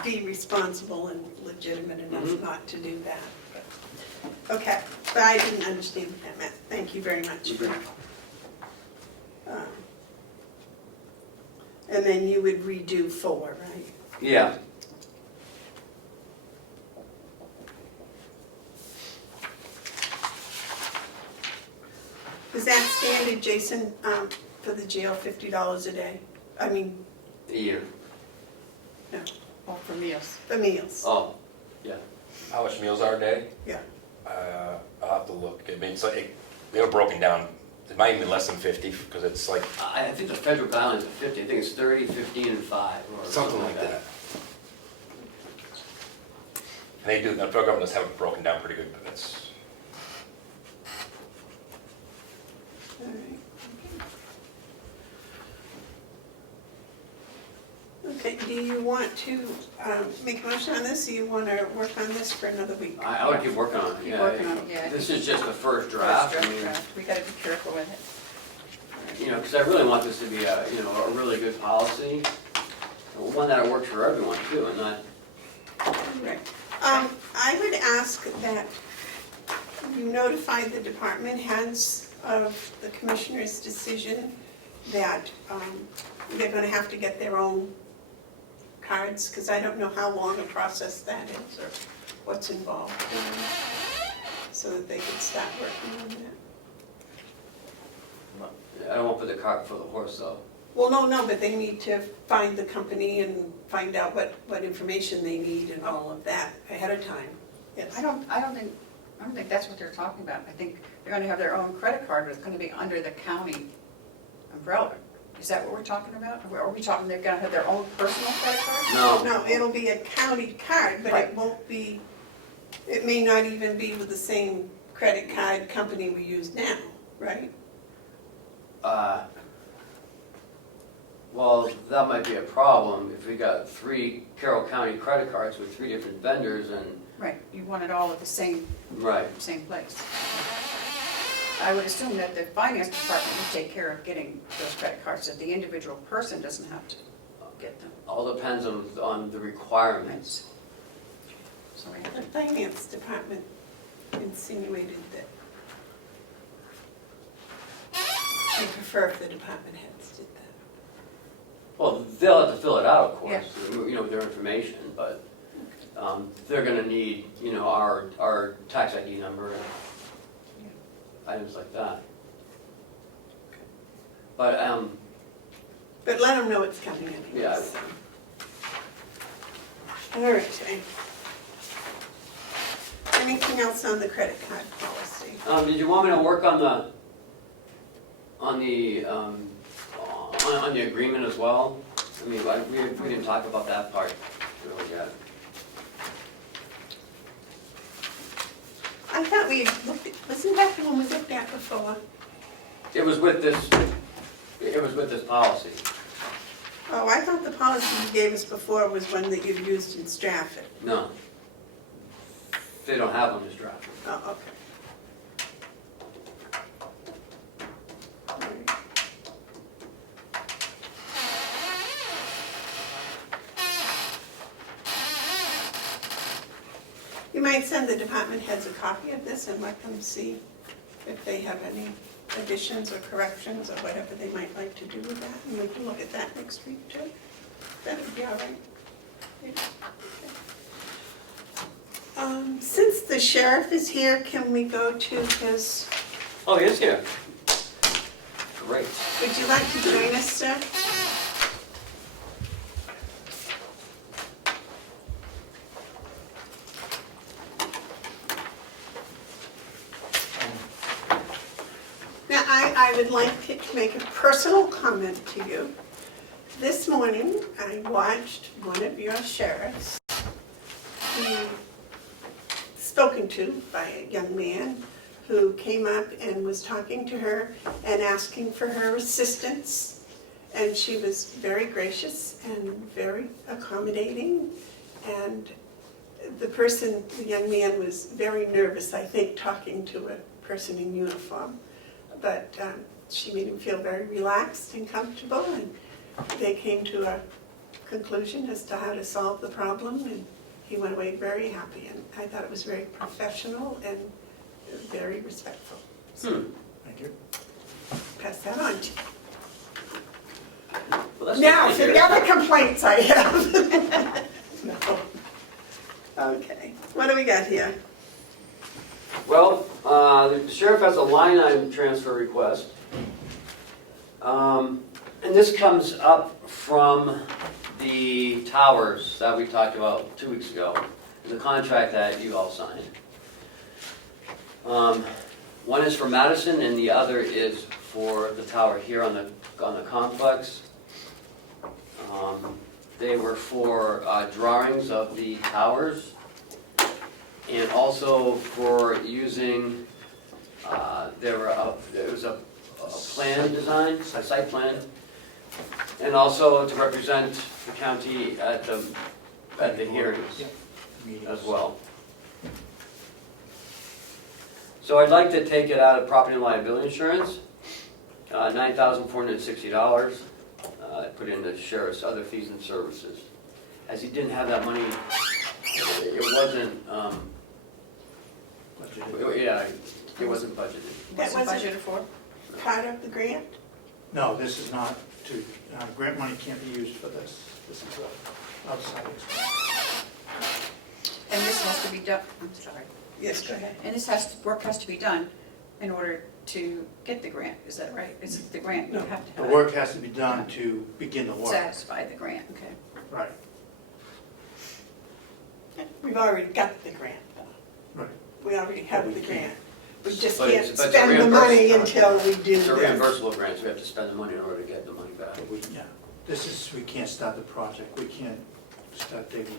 be responsible and legitimate enough not to do that. Okay, but I didn't understand what that meant. Thank you very much. And then you would redo 4, right? Yeah. Is that standard, Jason, for the jail, $50 a day? I mean, A year. no, Or for meals. the meals. Oh, yeah. How much meals are a day? Yeah. I'll have to look. I mean, it's like, they were broken down. It might even be less than 50, because it's like I think the federal guidelines are 50. I think it's 30, 15, and 5, or something like that. And they do, the federal government does have it broken down pretty good, but it's, All right. Okay, do you want to make a motion on this, or you want to work on this for another week? I would keep working on it. Keep Yeah. working on it, yeah. This is just the first draft. I First mean, draft. We gotta be careful with it. you know, because I really want this to be a, you know, a really good policy, one that works for everyone too, and not, Right. I would ask that you notify the department heads of the commissioner's decision that they're going to have to get their own cards, because I don't know how long a process that is or what's involved, so that they can start working on that. I don't want to put the cart before the horse though. Well, no, but they need to find the company and find out what information they need and all of that ahead of time. Yes. I don't think that's what they're talking about. I think they're gonna have their own credit card, but it's gonna be under the county umbrella. Is that what we're talking about? Are we talking they're gonna have their own personal credit card? No. No, it'll be a county card, but it won't be, it may not even be with the same credit card company we use now, right? Well, that might be a problem if we got 3 Carroll County credit cards with 3 different vendors and, Right, you want it all at the same right. place. I would assume that the finance department would take care of getting those credit cards, that the individual person doesn't have to get them. All depends on the requirements. So we have The to, finance department insinuated that they prefer if the department heads did that. Well, they'll have to fill it out, of course, Yeah. you know, with their information, but they're gonna need, you know, our tax ID number and items like that. But, But let them know it's coming anyway. Yeah. So. All right. Anything else on the credit card policy? did you want me to work on the agreement as well? I mean, we didn't talk about that part really yet. I thought we had looked at, wasn't that the one we looked at before? It was with this policy. Oh, I thought the policy you gave us before was one that you'd used in Stratford. No. They don't have one as drafted. Oh, okay. You might send the department heads a copy of this and let them see if they have any additions or corrections or whatever they might like to do with that. And we can look at that next week too. That would be all right. Yeah. Okay. Since the sheriff is here, can we go to his, Oh, he is here. Great. would you like to join us, sir? Now, I would like to make a personal comment to you. This morning, I watched one of your sheriffs be spoken to by a young man who came up and was talking to her and asking for her assistance. And she was very gracious and very accommodating. And the young man was very nervous, I think, talking to a person in uniform. But she made him feel very relaxed and comfortable, and they came to a conclusion as to how to solve the problem, and he went away very happy. And I thought it was very professional and very respectful. So Thank you. pass that on to you. Well, that's Now, good to for hear. the other complaints I have. No. Okay, what do we got here? Well, the sheriff has a line item transfer request. And this comes up from the towers that we talked about 2 weeks ago, the contract that you all signed. One is for Madison and the other is for the tower here on the complex. They were for drawings of the towers and also for using, there was a plan design, a site plan, and also to represent the county at the hearings as well. So I'd like to take it out of property and liability insurance, $9,460. Put in the sheriff's other fees and services. As he didn't have that money, it wasn't, yeah, it wasn't budgeted. That What's it wasn't budgeted for? part of the grant? No, this is not to, grant money can't be used for this. This is outside expense. And this has to be done, I'm sorry. Yes, go ahead. And work has to be done in order to get the grant, is that right? Is it the grant, you No. have to The have work has to be done to begin the it work. satisfy the grant, okay. Right, We've already got the grant, though. right. We already have the grant. We just But can't it's- but it's spend the money reimbursed. until we do It's a this. reimbursable grant, so we have to spend the money in order to get the money back. But we, yeah, this is, we can't start the project. We can't start digging.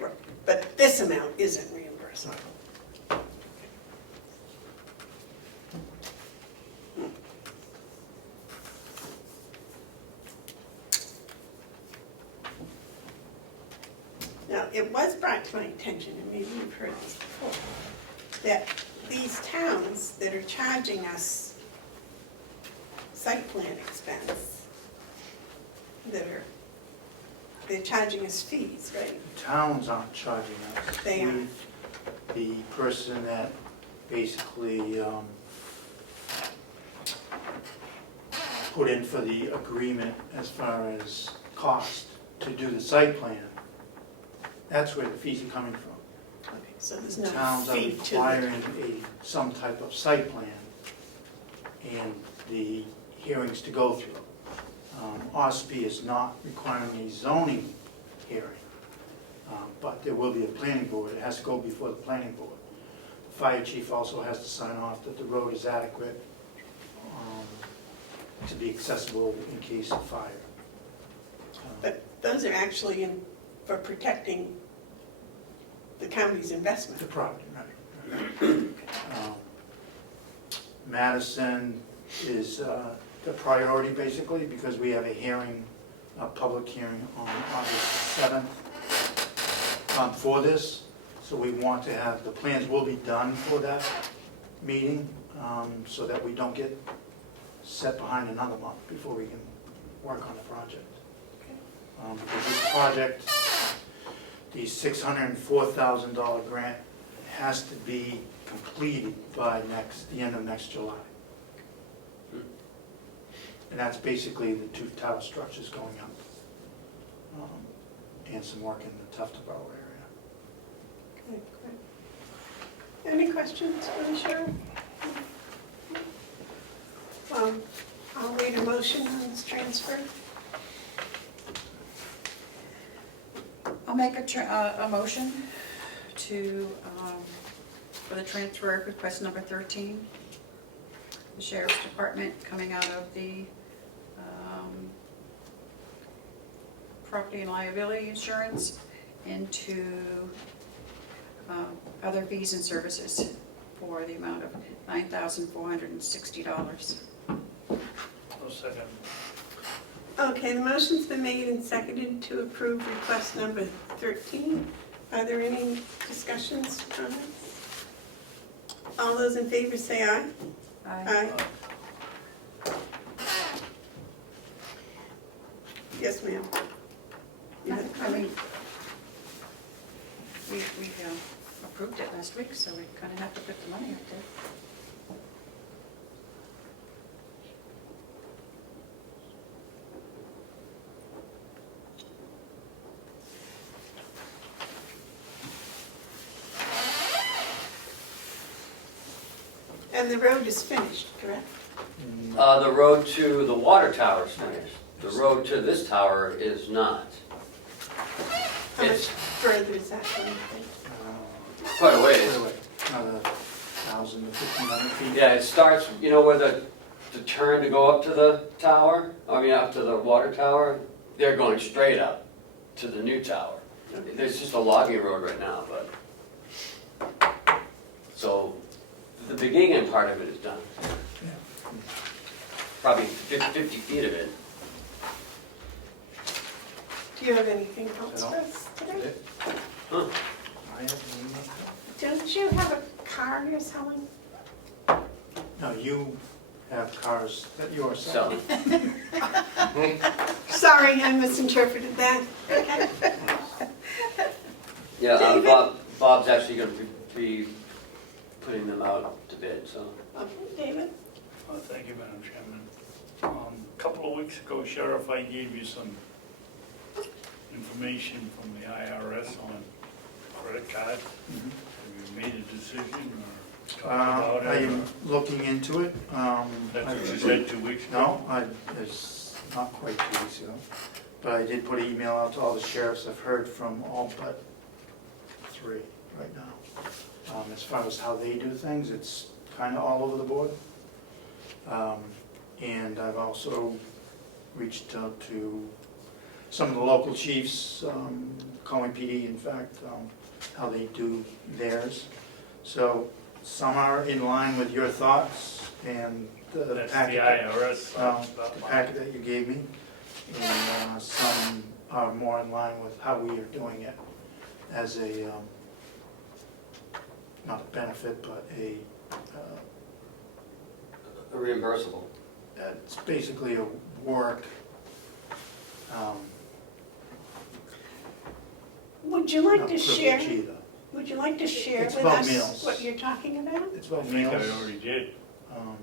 Right. But this amount isn't reimbursable. Now, it was brought to my attention, and maybe you've heard this before, that these towns that are charging us site plan expense, they're charging us fees, right? The towns aren't charging us. They are. The person that basically put in for the agreement as far as cost to do the site plan, that's where the fees are coming from. Okay, so there's The no towns are fee to the requiring some type of site plan and the hearings to go through. Ossipee is not requiring a zoning hearing, but there will be a planning board. It has to go before the planning board. The fire chief also has to sign off that the road is adequate to be accessible in case of fire. But those are actually for protecting the county's investment. The property, right. Madison is the priority basically because we have a hearing, a public hearing on August 7th for this. So we want to have, the plans will be done for that meeting so that we don't get set behind another month before we can work on the project. Because this project, the $604,000 grant has to be completed by the end of next July. And that's basically the 2 tower structures going up, and some work in the Tuftonboro area. Okay, great. Any questions for the sheriff? I'll wait a motion on this transfer. I'll make a motion to, for the transfer request number 13, the Sheriff's Department coming out of the property and liability insurance into other fees and services for the amount of $9,460. I'll second. Okay, the motion's been made and seconded to approve request number 13. Are there any discussions, comments? All those in favor say aye. Aye. Yes, ma'am. You had a I comment? mean, we approved it last week, so we kind of have to put the money up there. And the road is finished, correct? The road to the water tower is finished. The road to this tower is not. How much It's further is that going to be? quite a ways. Another 1,000 to 1,500 feet. Yeah, it starts, you know where the turn to go up to the tower, up to the water tower? They're going straight up to the new tower. There's just a logging road right now, but. So, the beginning part of it is done. Probably 50 feet of it. Do you have anything else No. for us today? Huh. I have an email. Don't you have a car you're selling? No, you have cars that you are selling. Selling. Sorry, I misinterpreted that. Okay. Yeah, David? Bob's actually gonna be putting them out to bid, so. Okay, David? Thank you, Madam Chairman. A couple of weeks ago, Sheriff, I gave you some information from the IRS on credit cards. Mhm. Have you made a decision or talked about I it? am looking into it. That's what you said 2 weeks ago? No, it's not quite 2 weeks ago, but I did put an email out to all the sheriffs. I've heard from all but 3 right now. As far as how they do things, it's kind of all over the board. And I've also reached out to some of the local chiefs, Comeau PD, in fact, how they do theirs. So some are in line with your thoughts and the That's the packet. IRS. The packet that you gave me, and some are more in line with how we are doing it as a, not a benefit, but Reimbursable. it's basically a work. Would you like not to share, privilege either. would you like to share It's with about us meals. what you're talking about? It's I about think meals. I already did. Um,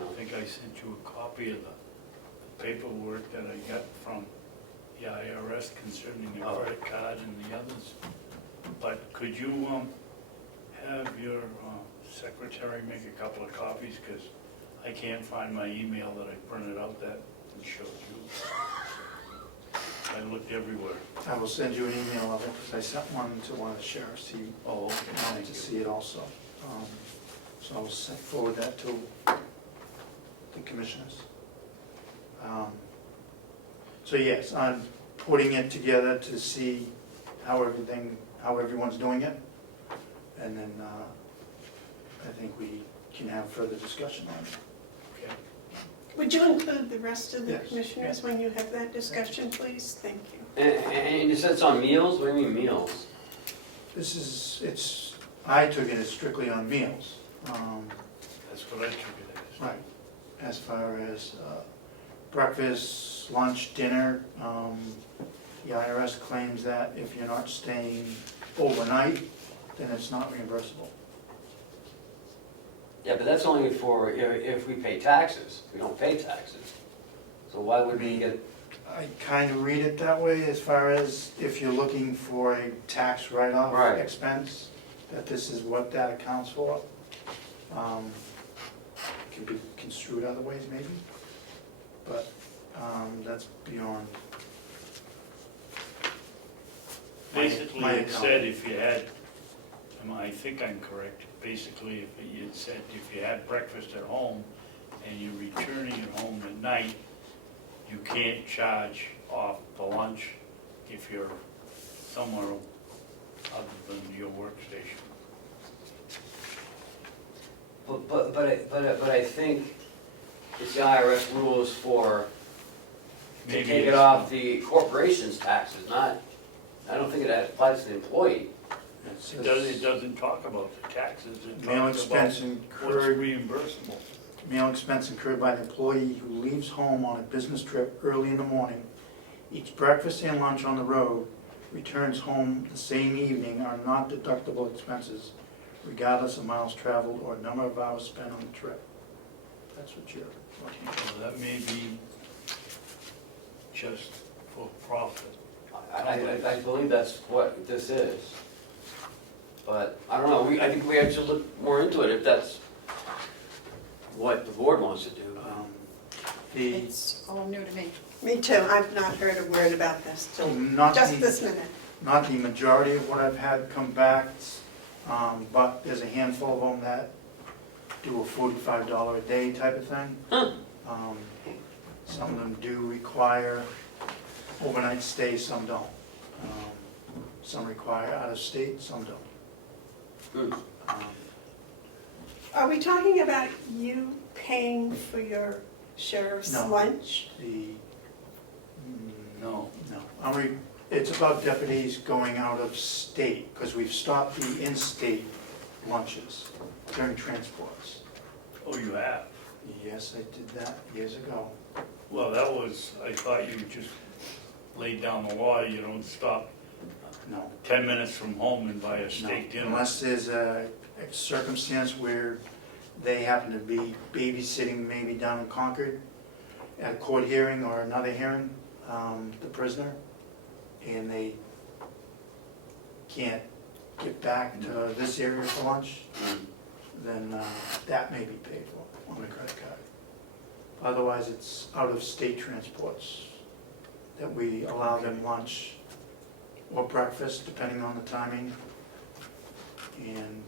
I think I sent you a copy of the paperwork that I got from the IRS concerning the Oh. credit card and the others. But could you have your secretary make a couple of copies? Because I can't find my email that I printed out that showed you. I looked everywhere. I will send you an email of it, because I sent one to one of the sheriffs. He Oh, okay, wanted thank to you. see it also. So I will forward that to the commissioners. So yes, I'm putting it together to see how everyone's doing it. And then I think we can have further discussion on it. Okay. Would you include the rest of the Yes. commissioners when you have that discussion, please? Thank you. And you said it's on meals? What do you mean meals? I took it as strictly on meals. That's what I took it as. Right, as far as breakfast, lunch, dinner, The IRS claims that if you're not staying overnight, then it's not reimbursable. Yeah, but that's only for if we pay taxes. We don't pay taxes. So why would we get, I kind of read it that way as far as if you're looking for a tax write-off Right. expense, that this is what that accounts for. Can be construed other ways maybe, but that's beyond. Basically, my it account. said if you had, I think I'm correct, basically, if it said if you had breakfast at home and you're returning it home at night, you can't charge off the lunch if you're somewhere other than your workstation. but I think it's the IRS rules for, to Maybe take it it's- off the corporation's taxes, not, I don't think it applies to the employee. It doesn't talk about the taxes, it Meal talks about expense what's incurred, reimbursable. meal expense incurred by the employee who leaves home on a business trip early in the morning, eats breakfast and lunch on the road, returns home the same evening are not deductible expenses, regardless of miles traveled or number of hours spent on the trip. That's what you're looking at. So that may be just for profit. I believe that's what this is. But, I don't know, I think we have to look more into it if that's what the board wants to do. The, It's all new to me. Me too, I've not heard a word about this till not just the, this minute. not the majority of what I've had come back, but there's a handful of them that do a $45 a day type of thing. Huh. Some of them do require overnight stay, some don't. Some require out of state, some don't. Hmm. Are we talking about you paying for your sheriff's No. lunch? No. No, it's about deputies going out of state, because we've stopped the in-state lunches during transports. Oh, you have? Yes, I did that years ago. Well, that was, I thought you just laid down the law, you don't stop No, 10 minutes from home and buy a no, steak dinner. unless there's a circumstance where they happen to be babysitting maybe down in Concord at a court hearing or another hearing, the prisoner, and they can't get back to this area for lunch, then that may be paid for on the credit card. Otherwise, it's out-of-state transports that we allow them lunch or breakfast, depending on the timing. And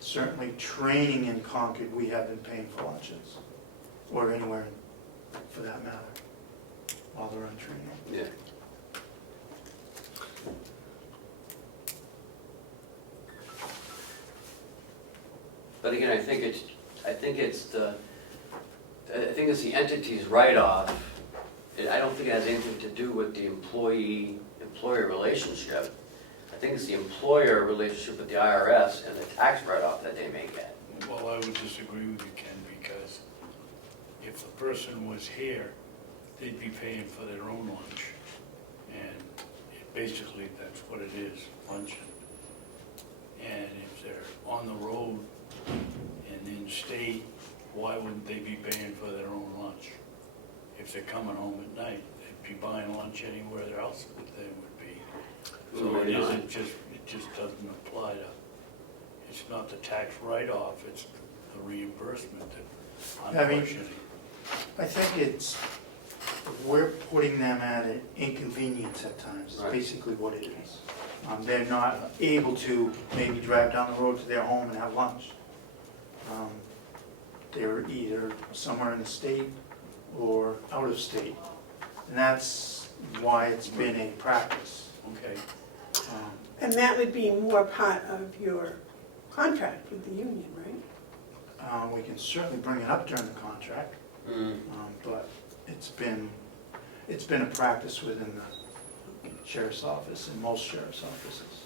certainly training in Concord, we have been paying for lunches, or anywhere for that matter, while they're on training. Yeah. But again, I think it's the entity's write-off. I don't think it has anything to do with the employee-employer relationship. I think it's the employer relationship with the IRS and the tax write-off that they may get. Well, I would disagree with you, Ken, because if the person was here, they'd be paying for their own lunch. And basically, that's what it is, luncheon. And if they're on the road and in state, why wouldn't they be paying for their own lunch? If they're coming home at night, they'd be buying lunch anywhere else that they would be. So Or it not. isn't just, it just doesn't apply to, it's not the tax write-off, it's the reimbursement that I I'm mean- questioning. I think we're putting them at an inconvenience at times, is Right. basically what it is. They're not able to maybe drive down the road to their home and have lunch. They're either somewhere in the state or out of state. And that's why it's been a practice. Okay, And that would be more part of your contract with the union, right? We can certainly bring it up during the contract, but it's been a practice within the sheriff's office and most sheriff's offices.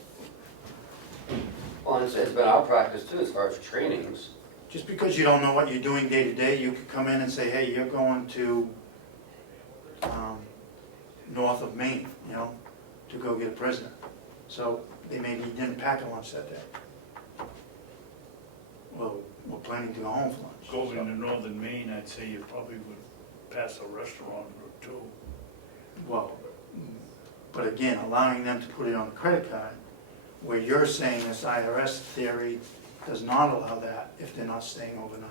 Well, it's been our practice too, as far as trainings. Just because you don't know what you're doing day to day, you could come in and say, hey, you're going to north of Maine, you know, to go get a prisoner. So they maybe didn't pack a lunch that day. Well, we're planning to go home for lunch. Going to northern Maine, I'd say you probably would pass a restaurant or two. Well, but again, allowing them to put it on a credit card, where you're saying this IRS theory does not allow that if they're not staying overnight.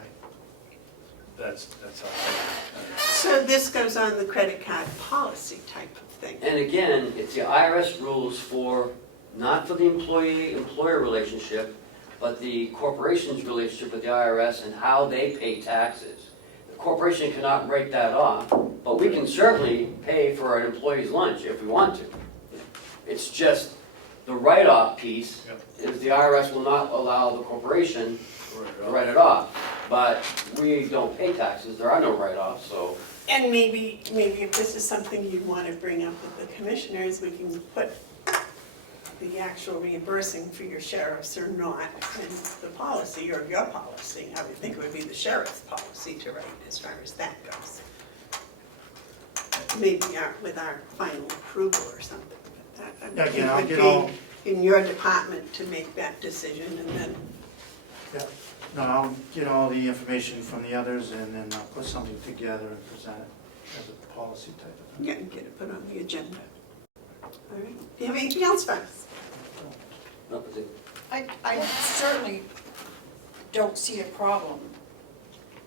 That's how I. So this goes on the credit card policy type of thing. And again, it's the IRS rules for, not for the employee-employer relationship, but the corporation's relationship with the IRS and how they pay taxes. The corporation cannot write that off, but we can certainly pay for an employee's lunch if we want to. It's just the write-off piece is the IRS will not allow the corporation to write it off. But we don't pay taxes, there are no write-offs, so. And maybe if this is something you want to bring up with the commissioners, we can put the actual reimbursing for your sheriffs or not in the policy, or your policy. I would think it would be the sheriff's policy to write as far as that goes. Maybe with our final approval or something. But that, I Again, I'll think, get would all, be in your department to make that decision, and then yeah, no, I'll get all the information from the others and then I'll put something together and present it as a policy type of thing. yeah, get it put on the agenda. All right. Do you have anything else for us? No, but I certainly don't see a problem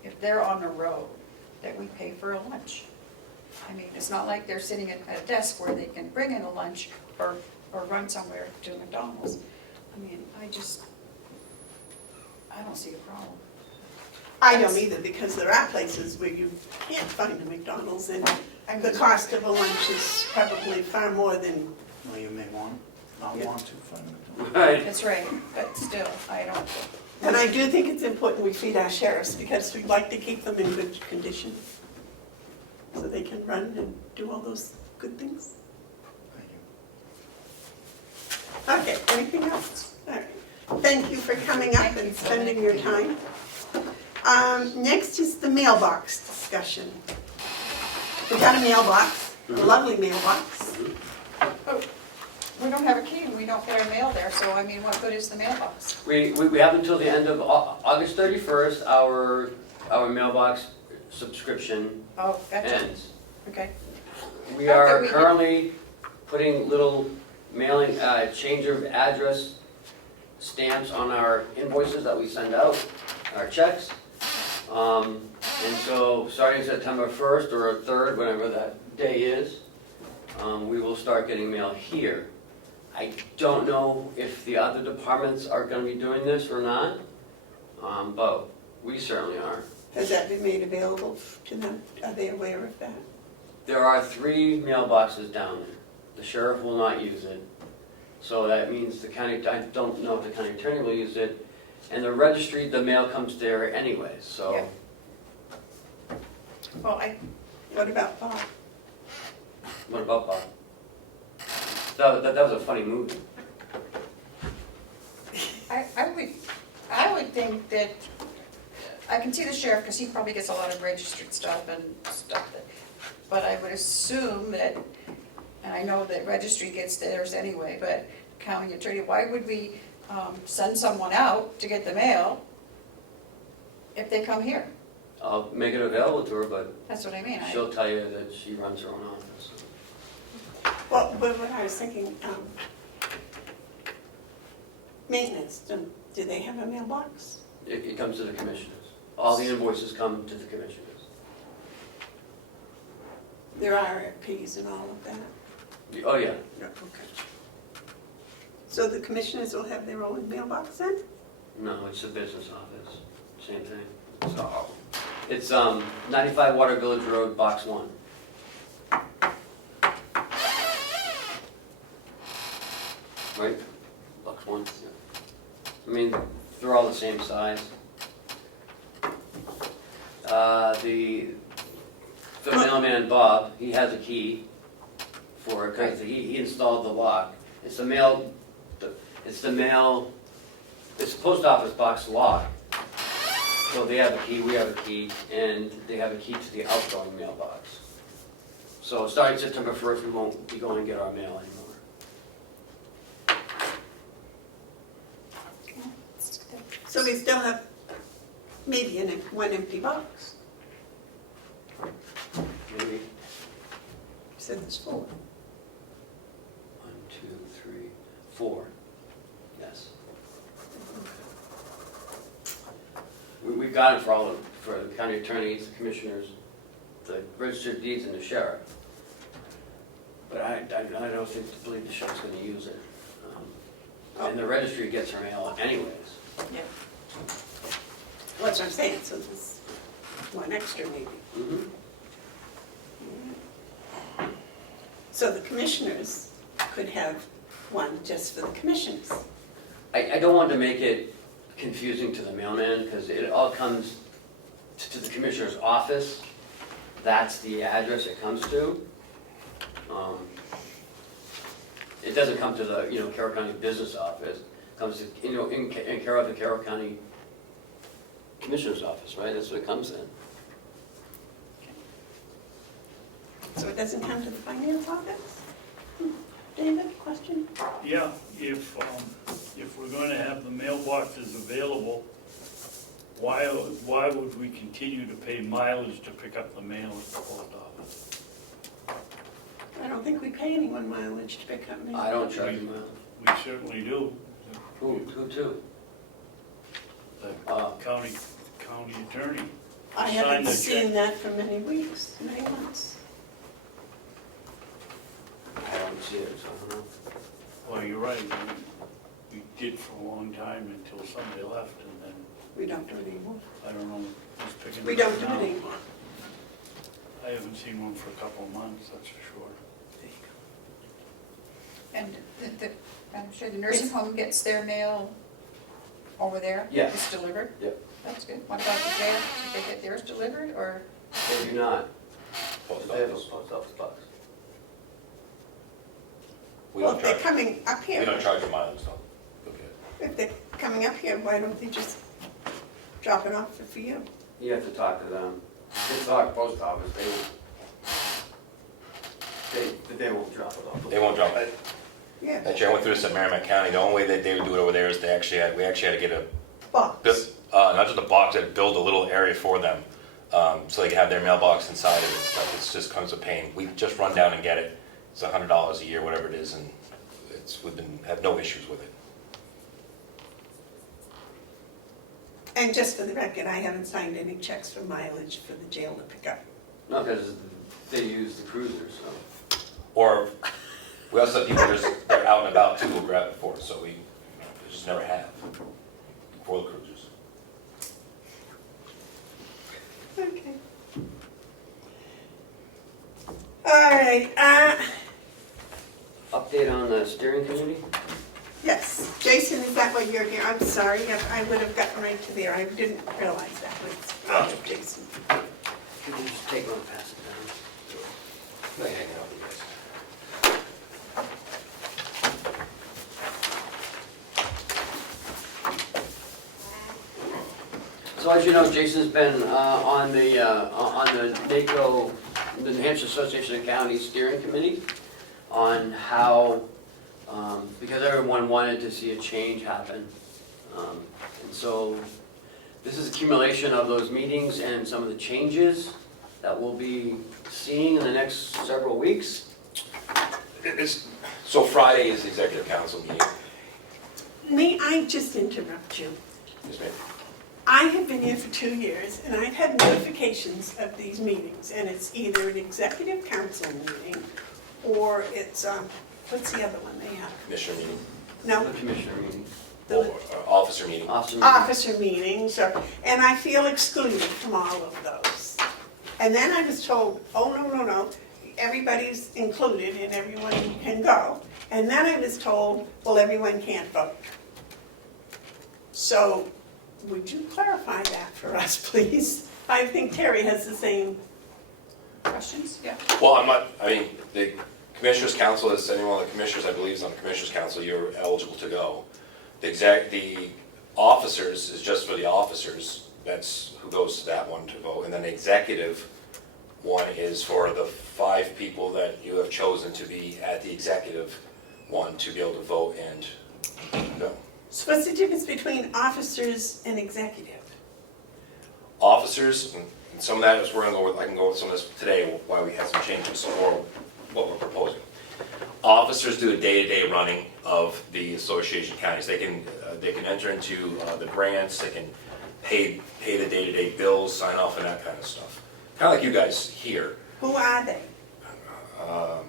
if they're on the road that we pay for a lunch. I mean, it's not like they're sitting at a desk where they can bring in a lunch or run somewhere to McDonald's. I mean, I don't see a problem. I don't either, because there are places where you can't find a McDonald's, and the cost of a lunch is probably far more than, Well, you may not want to find it. Right. That's right, but still, I don't. and I do think it's important we feed our sheriffs, because we'd like to keep them in good condition, so they can run and do all those good things. Thank you. Okay, anything else? All right. Thank you for coming up and spending your time. Next is the mailbox discussion. We got a mailbox, a lovely mailbox. Oh, we don't have a key and we don't get our mail there, so I mean, what good is the mailbox? We have until the end of August 31st, our mailbox subscription Oh, gotcha, ends. okay. We are currently putting little mailing, change of address stamps on our invoices that we send out, our checks. And so, starting September 1st or 3rd, whatever that day is, we will start getting mail here. I don't know if the other departments are gonna be doing this or not, but we certainly are. Has that been made available to them? Are they aware of that? There are 3 mailboxes down there. The sheriff will not use it. So that means the county, I don't know if the county attorney will use it. And the registry, the mail comes there anyway, so. Yeah. Well, What about Bob? What about Bob? That was a funny movie. I would think that, I can see the sheriff, because he probably gets a lot of registered stuff and stuff that, but I would assume that, and I know that registry gets theirs anyway, but county attorney, why would we send someone out to get the mail if they come here? I'll make it available to her, but That's what I mean. she'll tell you that she runs her own office. Well, but what I was thinking, maintenance, do they have a mailbox? It comes to the commissioners. All the invoices come to the commissioners. There are RFPs and all of that? Oh, yeah. Yeah, okay. So the commissioners will have their own mailbox then? No, it's a business office. Same thing. So, it's 95 Water Village Road, Box 1. Right? Box 1, yeah. I mean, they're all the same size. The mailman, Bob, he has a key for it, because he installed the lock. It's the post office box lock. So they have a key, we have a key, and they have a key to the outgoing mailbox. So starting September 1st, we won't be going to get our mail anymore. So we still have maybe one empty box. Maybe You said there's 4. 1, 2, 3, 4. Yes. We've got it for all for the county attorneys, the commissioners, the registered deeds, and the sheriff. But I don't believe the sheriff's going to use it. And the registry gets her mail anyways. Yeah. Well, that's what I'm saying, so there's one extra maybe. Mhm. So the commissioners could have one just for the commissioners. I don't want to make it confusing to the mailman, because it all comes to the commissioner's office. That's the address it comes to. It doesn't come to the, Carroll County Business Office. It comes to, in Carroll, the Carroll County Commissioner's Office, right? That's what it comes in. So it doesn't come to the finance office? David, question? Yeah, if we're going to have the mailboxes available, why would we continue to pay mileage to pick up the mail at the post office? I don't think we pay anyone mileage to pick up mail. I don't charge them out. We certainly do. Who to? The county attorney. I Sign haven't the seen check. that for many weeks, many months. I don't see it, so I don't know. Well, you're right, we did for a long time until somebody left, and then, We don't do it anymore. I don't know, who's picking it We don't up do now. it anymore. I haven't seen one for a couple of months, that's for sure. There you And I'm sure the nursing home gets their mail over there? Yeah. It's delivered? Yep. That's good. What about the jail? Did they get theirs delivered, or? They do not. Post They have a office. post office box. We Well, don't if they're charge, coming up we here, don't charge your mileage though. Okay. if they're coming up here, why don't they just drop it off for you? You have to talk to them. If you talk post office, they won't drop it off. They won't drop it. Yeah, Actually, I went through this at Merrimack County. The only way that they would do it over there is we actually had to get a, box. not just a box, they had to build a little area for them, so they could have their mailbox inside of it and stuff. It's just comes a pain. We just run down and get it. It's $100 a year, whatever it is, and we've have no issues with it. And just for the record, I haven't signed any checks for mileage for the jail to pick up. No, because they use the cruisers, so. Or we also have people they're out and about too, will grab it for us, so we just never have for the cruisers. Okay. All right, Update on the steering committee? yes, Jason, is that what you're here? I'm sorry, I would have gotten right to there, I didn't realize that was Jason. Could you just take one and pass it down? Like hanging out with you guys. So as you know, Jason's been on the NACO, the New Hampshire Association of Counties Steering Committee, on how, because everyone wanted to see a change happen. And so this is accumulation of those meetings and some of the changes that we'll be seeing in the next several weeks. So Friday is the executive council meeting. May I just interrupt you? Yes, ma'am. I have been here for 2 years, and I've had notifications of these meetings, and it's either an executive council meeting, or it's, what's the other one they have? Commissioner meeting, No, The commissioner meeting. the officer meeting. Awesome. officer meetings, and I feel excluded from all of those. And then I was told, oh, no, everybody's included and everyone can go. And then I was told, well, everyone can't vote. So, would you clarify that for us, please? I think Terry has the same. Questions? Yeah. Well, the commissioners council is, anyone on the commissioners, I believe, is on the commissioners council, you're eligible to go. The officers is just for the officers, that's who goes to that one to vote. And then the executive One is for the 5 people that you have chosen to be at the executive one to be able to vote and go. So what's the difference between officers and executive? Officers, and some of that is we're gonna go with, I can go with some of this today, why we had some changes or what we're proposing. Officers do a day-to-day running of the association counties. They can enter into the grants, they can pay the day-to-day bills, sign off and that kind of stuff. Kind of like you guys here. Who are they? Um,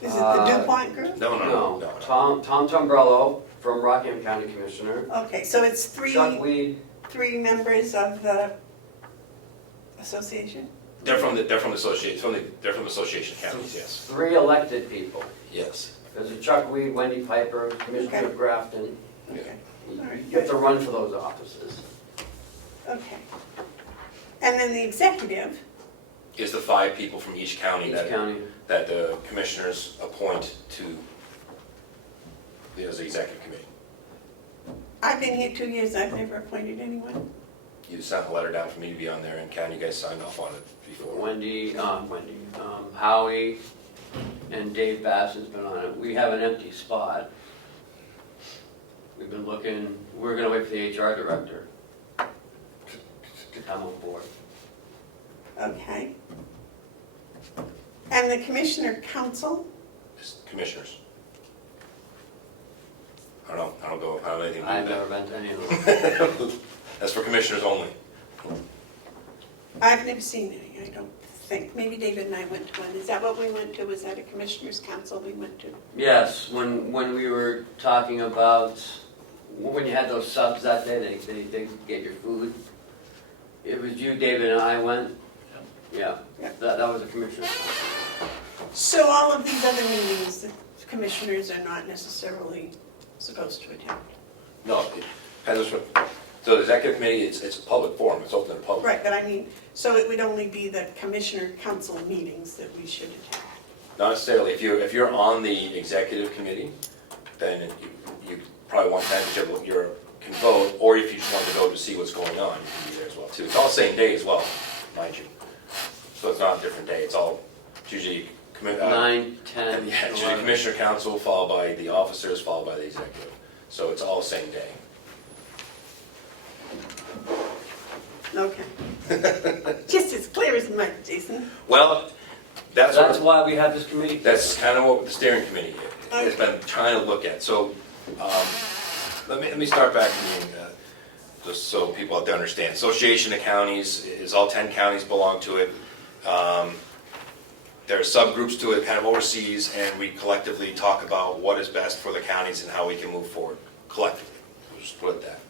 Is it the DuPont group? No. Tom Tombrello from Rockingham County Commissioner. Okay, so it's Chuck Weed, three members of the association? They're from the association counties, yes. 3 elected people. Yes. There's a Chuck Weed, Wendy Piper, Commissioner of Grafton. Okay, all right, You have to run for those offices. okay. And then the executive, Is the 5 people from each county Each that county. that the commissioners appoint to the executive committee. I've been here 2 years, I've never appointed anyone. You sent a letter down for me to be on there, and Ken, you guys signed off on it before. Howie and Dave Basson's been on it. We have an empty spot. We've been looking, we're gonna wait for the HR director to come on board. Okay. And the commissioner council, It's commissioners. I don't have anything to do I've with never been to any of them. that. That's for commissioners only. I've never seen any, I don't think. Maybe David and I went to one. Is that what we went to? Was that a commissioners council we went to? Yes, when we were talking about, when you had those subs that day, they get your food. It was you, David, and I went. Yeah, Yeah. that was a commissioner. So all of these other meetings, the commissioners are not necessarily supposed to attend? No, it depends what, so the executive committee, it's a public forum, it's open to the public. Right, but I mean, so it would only be the commissioner council meetings that we should attend? Not necessarily, if you're on the executive committee, then you probably want that, because you can vote, or if you just want to go to see what's going on, you can be there as well too. It's all the same day as well, mind you. So it's not a different day, it's usually 9, 10, yeah, it's usually 11. commissioner council, followed by the officers, followed by the executive. So it's all the same day. Okay. Just as clear as mud, Jason. Well, that's why we have this committee. That's kind of what the steering committee has been trying to look at. So let me start back to being, just so people out there understand. Association of Counties is all 10 counties belong to it. There are subgroups to it, kind of overseas, and we collectively talk about what is best for the counties and how we can move forward collectively. We'll just put it that.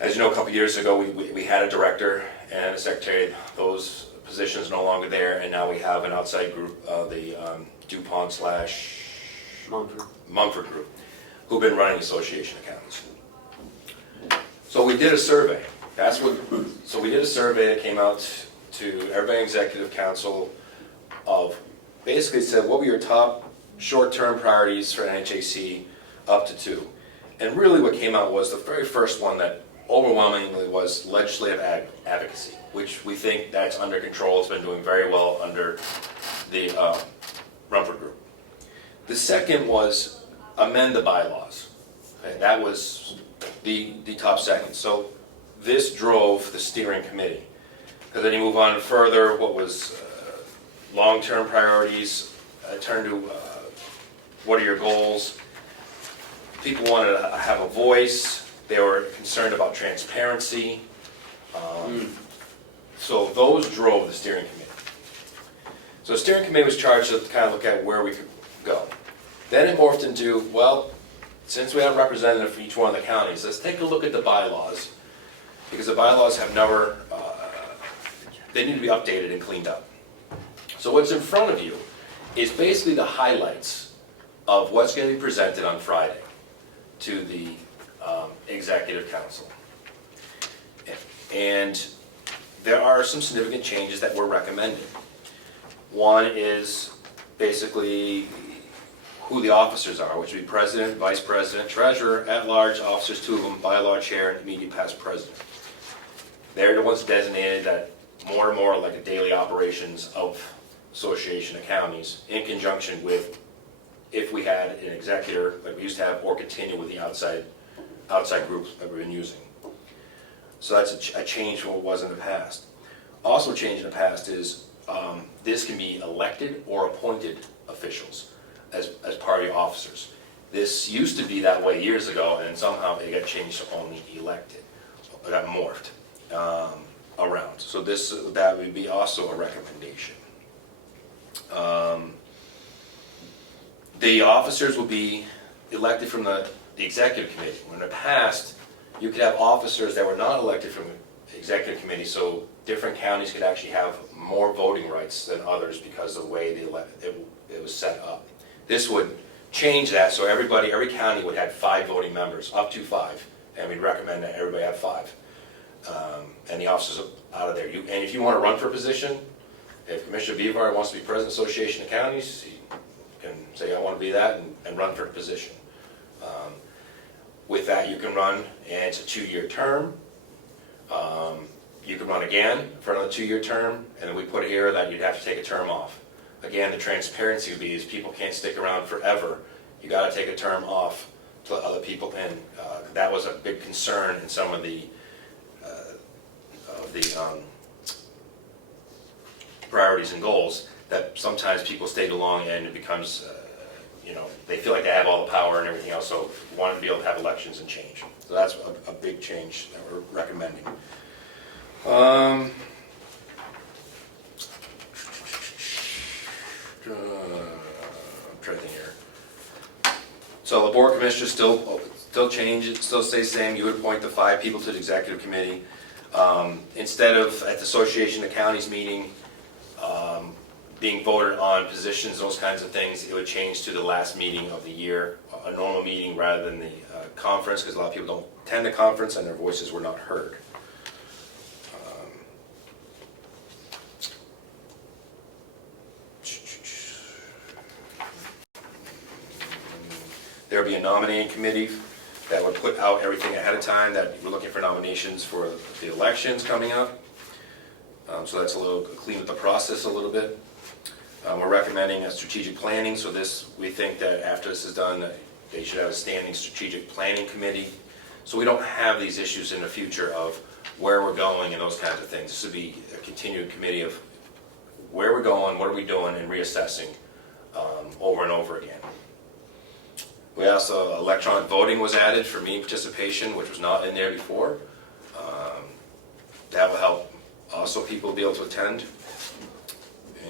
As you know, a couple years ago, we had a director and a secretary. Those positions no longer there, and now we have an outside group, the DuPont / Mumford group, who've been running association accounts. So we did a survey. So we did a survey that came out to everybody in executive council of basically said what were your top short-term priorities for NHAC up to 2. And really what came out was the very first one that overwhelmingly was legislative advocacy, which we think that's under control. It's been doing very well under the Rumford Group. The second was amend the bylaws. Okay, that was the top second. So this drove the steering committee. Because then you move on further, what was long-term priorities, turn to what are your goals. People wanted to have a voice. They were concerned about transparency. So those drove the steering committee. So the steering committee was charged to kind of look at where we could go. Then it morphed into, well, since we have a representative for each one of the counties, let's take a look at the bylaws. Because the bylaws have never, they need to be updated and cleaned up. So what's in front of you is basically the highlights of what's going to be presented on Friday to the executive council. And there are some significant changes that we're recommending. One is basically who the officers are, which would be president, vice president, treasurer, at-large officers, 2 of them, by-law chair, and immediate past president. They're the ones designated that more and more like a daily operations of Association of Counties in conjunction with, if we had an executor like we used to have, or continue with the outside groups that we've been using. So that's a change from what was in the past. Also a change in the past is this can be elected or appointed officials as part of your officers. This used to be that way years ago, and somehow it got changed to only elected. It got morphed around. So that would be also a recommendation. The officers will be elected from the executive committee. In the past, you could have officers that were not elected from the executive committee, so different counties could actually have more voting rights than others because of the way it was set up. This would change that, so every county would have 5 voting members, up to 5, and we'd recommend that everybody have 5. And the officers out of there. And if you want to run for a position, if Commissioner Bevard wants to be President of the Association of Counties, he can say, I want to be that, and run for the position. With that, you can run, and it's a 2-year term. You can run again for another 2-year term, and then we put here that you'd have to take a term off. Again, the transparency would be is people can't stick around forever. You got to take a term off to let other people in. That was a big concern in some of the priorities and goals, that sometimes people stay too long and it becomes, they feel like they have all the power and everything else, so we want to be able to have elections and change. So that's a big change that we're recommending. I'm trying to think here. So the board of commissioners still change, it still stays the same. You would appoint the 5 people to the executive committee. Instead of at the Association of Counties meeting being voted on positions, those kinds of things, it would change to the last meeting of the year, a normal meeting rather than the conference, because a lot of people don't attend the conference and their voices were not heard. There will be a nominating committee that would put out everything ahead of time, that we're looking for nominations for the elections coming up. So that's a little clean up the process a little bit. We're recommending a strategic planning, so we think that after this is done, they should have a standing strategic planning committee. So we don't have these issues in the future of where we're going and those kinds of things. This would be a continued committee of where we're going, what are we doing, and reassessing over and over again. We also, electronic voting was added for meeting participation, which was not in there before. That will help also people be able to attend.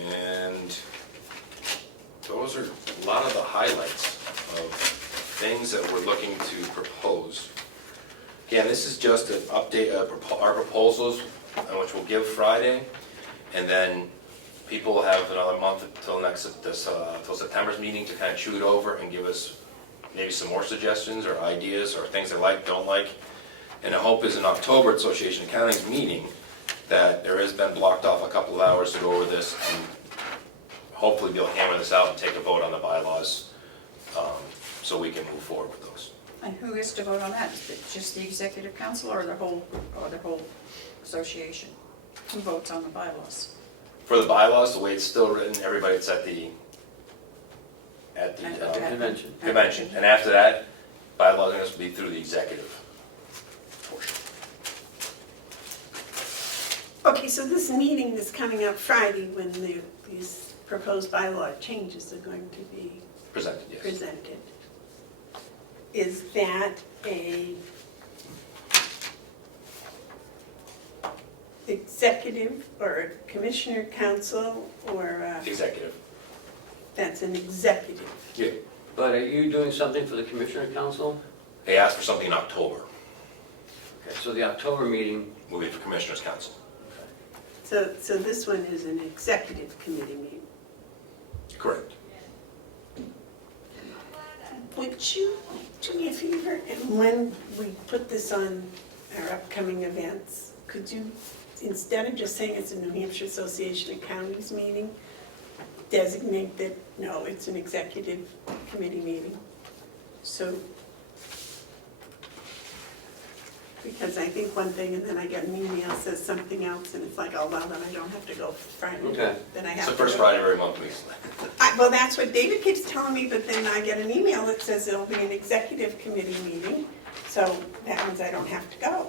And those are a lot of the highlights of things that we're looking to propose. Again, this is just an update of our proposals, which we'll give Friday, and then people will have another month until till September's meeting to kind of chew it over and give us maybe some more suggestions or ideas or things they like, don't like. And the hope is in October at Association of Counties meeting that there has been blocked off a couple of hours to go over this and hopefully be able to hammer this out and take a vote on the bylaws so we can move forward with those. And who is to vote on that? Is it just the executive council or the whole association? Who votes on the bylaws? For the bylaws, the way it's still written, everybody that's at the convention. And after that, bylaws are going to be through the executive portion. Okay, so this meeting is coming up Friday when these proposed bylaw changes are going to be Presented, yes. presented. Is that a executive or a commissioner council or Executive. that's an executive? Yeah. But are you doing something for the Commissioner Council? They asked for something in October. Okay, so the October meeting, Will be for Commissioners Council. So this one is an executive committee meeting. Correct. Would you do me a favor, and when we put this on our upcoming events, could you, instead of just saying it's a New Hampshire Association of Counties meeting, designate that, no, it's an executive committee meeting? So Because I think one thing and then I get an email that says something else and it's like, oh, well, then I don't have to go Friday. Okay. Then I It's have the to first go. Friday of every month, please. Well, that's what David keeps telling me, but then I get an email that says it'll be an executive committee meeting, so that means I don't have to go.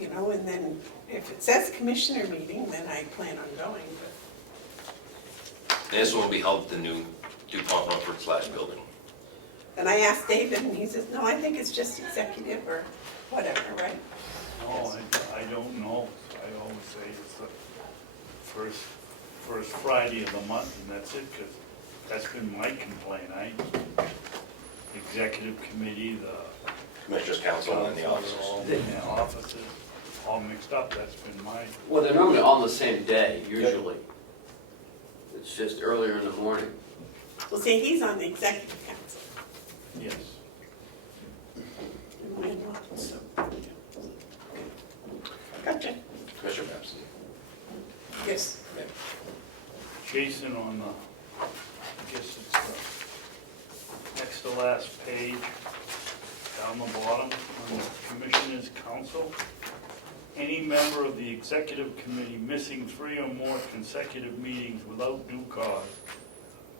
You know, and then if it says commissioner meeting, then I plan on going, but. And this one will be held at the new DuPont Rumford / building. And I asked David and he says, no, I think it's just executive or whatever, right? No, I don't know. I always say it's the first Friday of the month, and that's it, because that's been my complaint. Executive committee, the Commissioners Council and the officers. all the offices, all mixed up, that's been my, Well, they're normally on the same day, usually. It's just earlier in the morning. Well, see, he's on the executive council. yes. And we're not, so. Gotcha. Commissioner Babson. Yes. Yeah. Jason, on the, I guess it's the next to last page, down the bottom, on the Commissioners' Council. Any member of the executive committee missing 3 or more consecutive meetings without due cause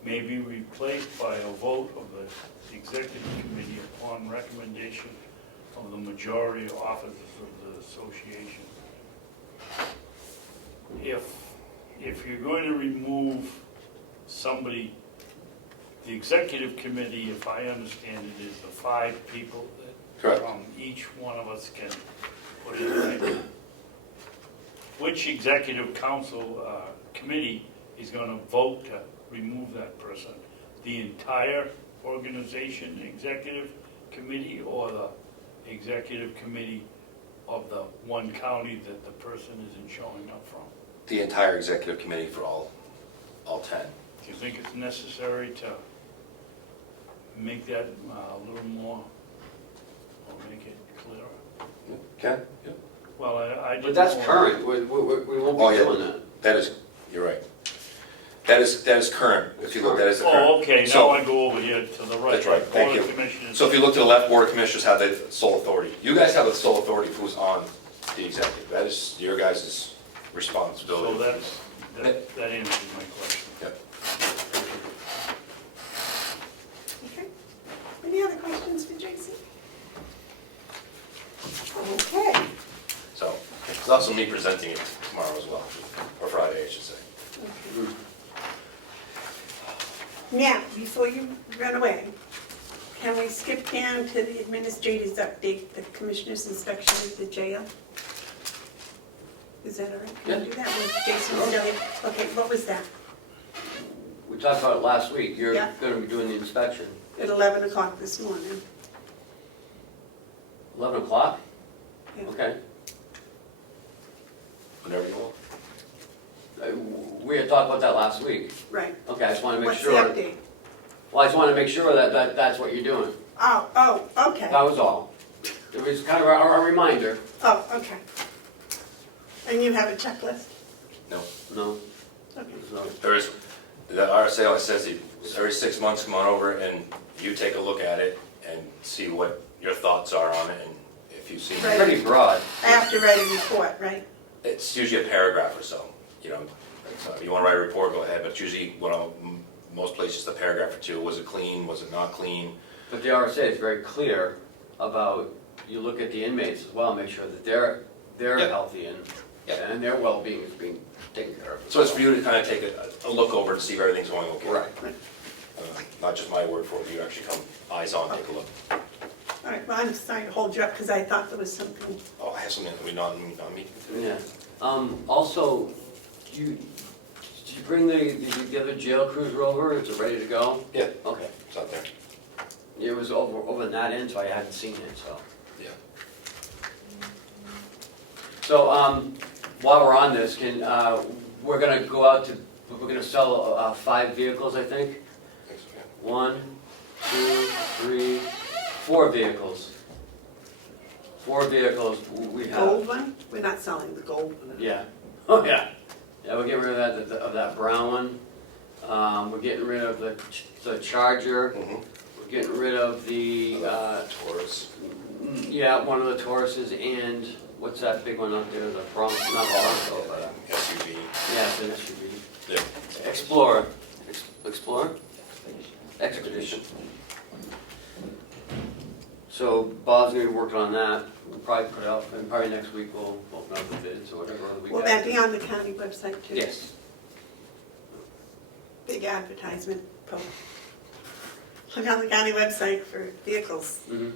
may be replaced by a vote of the executive committee upon recommendation of the majority of officers of the association. If you're going to remove somebody, the executive committee, if I understand it, is the 5 people that Correct. each one of us can put in writing. Which executive council committee is going to vote to remove that person? The entire organization executive committee or the executive committee of the one county that the person isn't showing up from? The entire executive committee for all 10. Do you think it's necessary to make that a little more, or make it clearer? Okay. Yeah. Well, I didn't. But that's know- current, we won't Oh, be yeah. doing that. That is, you're right. That is current. If you look, that is the current. Oh, okay, now So- I go over here to the right. That's right, thank Board of you. Commissioners. So if you look to the left, Board of Commissioners have the sole authority. You guys have the sole authority of who's on the executive. That is your guys' responsibility. So that answers my question. Yep. Okay. Any other questions for Jason? Okay. So it's also me presenting it tomorrow as well, or Friday, I should say. Now, before you run away, can we skip down to the administrator's update, the commissioner's inspection of the jail? Is that all right? Can we do that with Jason still here? Okay, what was that? We talked about it last week, you're Yeah. gonna be doing the inspection. At 11 o'clock this morning. 11 o'clock? Yeah. Okay. Whenever you want. We had talked about that last week. Right. Okay, I just wanna make What's the sure. update? Well, I just wanna make sure that that's what you're doing. Oh, okay. That was all. It was kind of a reminder. Oh, okay. And you have a checklist? No. No? Okay. No. There is, the RSA always says every 6 months, come on over and you take a look at it and see what your thoughts are on it, and if you see. Right. Pretty broad. I have to write a report, right? It's usually a paragraph or so, you know. So if you want to write a report, go ahead, but usually, most places, the paragraph or two, was it clean, was it not clean? But the RSA is very clear about, you look at the inmates as well, make sure that they're Yeah. healthy and Yeah. their well-being is being taken care of. So it's for you to kind of take a look over to see if everything's going okay. Right. Not just my word for it, you actually come eyes on, take a look. All right, well, I'm sorry to hold you up because I thought there was something. Oh, I have something, we not meet? Yeah. Also, did you bring the other jail cruiser over? Is it ready to go? Yeah, Okay. it's out there. It was over in that end, so I hadn't seen it, so. Yeah. So, while we're on this, we're gonna go out to, we're gonna sell 5 vehicles, I think. Thanks, yeah. 1, 2, 3, 4 vehicles. 4 vehicles we have. Gold one? We're not selling the gold one. Yeah. Oh, yeah. Yeah, we're getting rid of that brown one. We're getting rid of the Charger. Mhm. We're getting rid of the, Taurus. Yeah, one of the Tauruses and what's that big one up there, the Bronco, not Bronco, but, SUV. yeah, it's an SUV. Yeah. Explorer. Explorer? Expedition. So Bob's gonna be working on that. We'll probably put it out, and probably next week we'll open up the bids or whatever other week. Will that be on the county website too? Yes. Big advertisement post. Look on the county website for vehicles. Mm-hmm.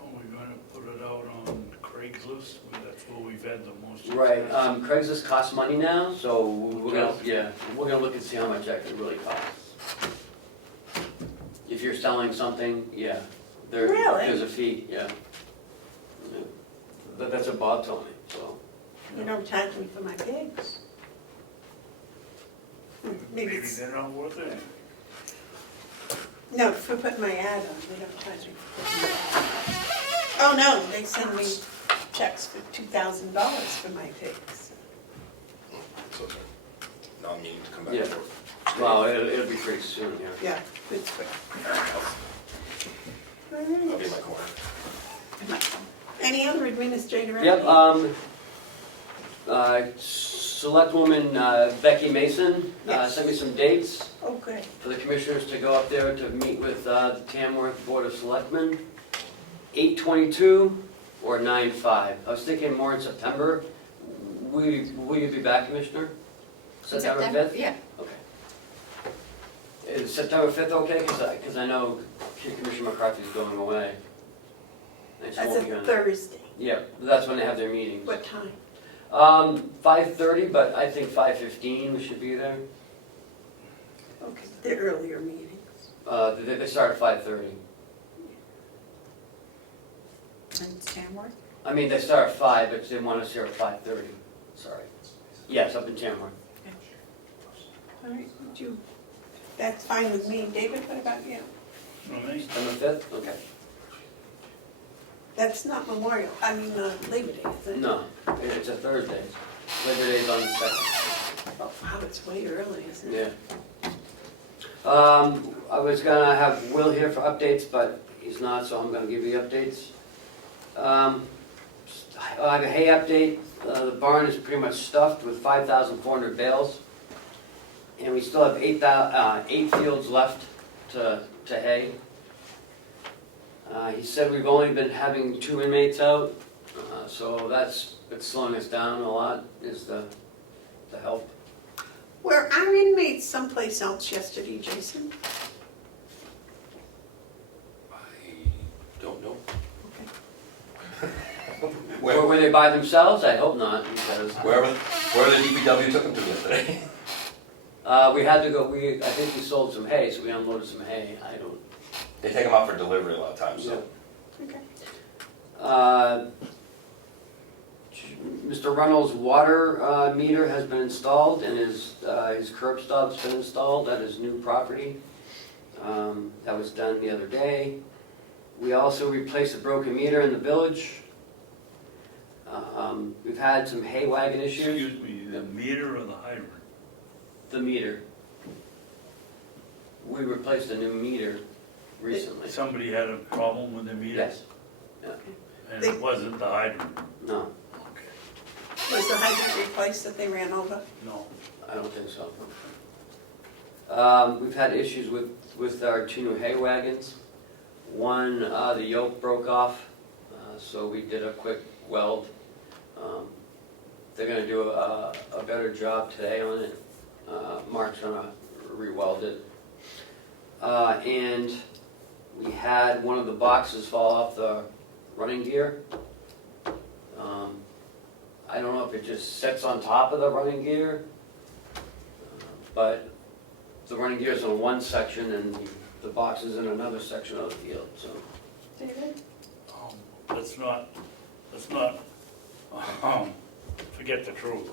Are we gonna put it out on Craigslist? That's where we've had the most. Right, success. Craigslist costs money now, so we're gonna, yeah, we're gonna look and see how much that could really cost. If you're selling something, yeah, Really? there's a fee, yeah. Yeah. That's what Bob told me, so. You don't charge me for my pigs. Maybe Maybe it's, they're not worth it. no, for putting my ad on, they don't charge me for putting my ad on. Oh, no, they send me checks for $2,000 for my pigs. So, now I'm needing to come back Yeah. for it. Well, it'll be pretty soon, yeah. Yeah, good for I'll be in my corner. Any other administrator? Yep, update? Selectwoman Becky Mason Yes. sent me some dates Oh, good. for the commissioners to go up there to meet with the Tamworth Board of Selectmen. 8/22 or 9/5. I was thinking more in September. Will you be back, Commissioner? September 5th? Yeah. Okay. Is September 5th okay? Because I know Commissioner McCarthy's going away. I just That's won't be a on- Thursday. Yeah, that's when they have their meetings. What time? 5:30, but I think 5:15 we should be there. Okay, the earlier meetings. They start at 5:30. And it's Tamworth? I mean, they start at 5, but they want us here at 5:30. Sorry. Yes, up in Tamworth. All right, that's fine with me. David, what about you? All right. September 5th? Okay. That's not Memorial, I mean Labor Day, is it? No, it's a Thursday. Labor Day's on the 2nd. Oh, wow, it's way early, isn't it? Yeah. I was gonna have Will here for updates, but he's not, so I'm gonna give you updates. I have a hay update. The barn is pretty much stuffed with 5,400 bales. And we still have 8 fields left to hay. He said we've only been having 2 inmates out, so it's slowing us down a lot, is the help. Were our inmates someplace else yesterday, Jason? I don't know. Or were they by themselves? I hope not, because Wherever the DPW took them to yesterday. we had to go, I think we sold some hay, so we unloaded some hay. I don't. They take them out for delivery a lot of times, so. Okay. Mr. Reynolds' water meter has been installed and his curb stop's been installed at his new property. That was done the other day. We also replaced a broken meter in the village. We've had some hay wagon issues. Excuse me, the meter or the hydrant? The meter. We replaced a new meter recently. Somebody had a problem with the meter? Yes. And it wasn't the hydrant? No, Okay. Was the hydrant replaced that they ran over? No. I don't think so. We've had issues with our 2 new hay wagons. One, the yoke broke off, so we did a quick weld. They're gonna do a better job today on it. Mark's gonna re-weld it. And we had one of the boxes fall off the running gear. I don't know if it just sits on top of the running gear, but the running gear is in one section and the box is in another section of the field, so. David? Let's not, forget the truth.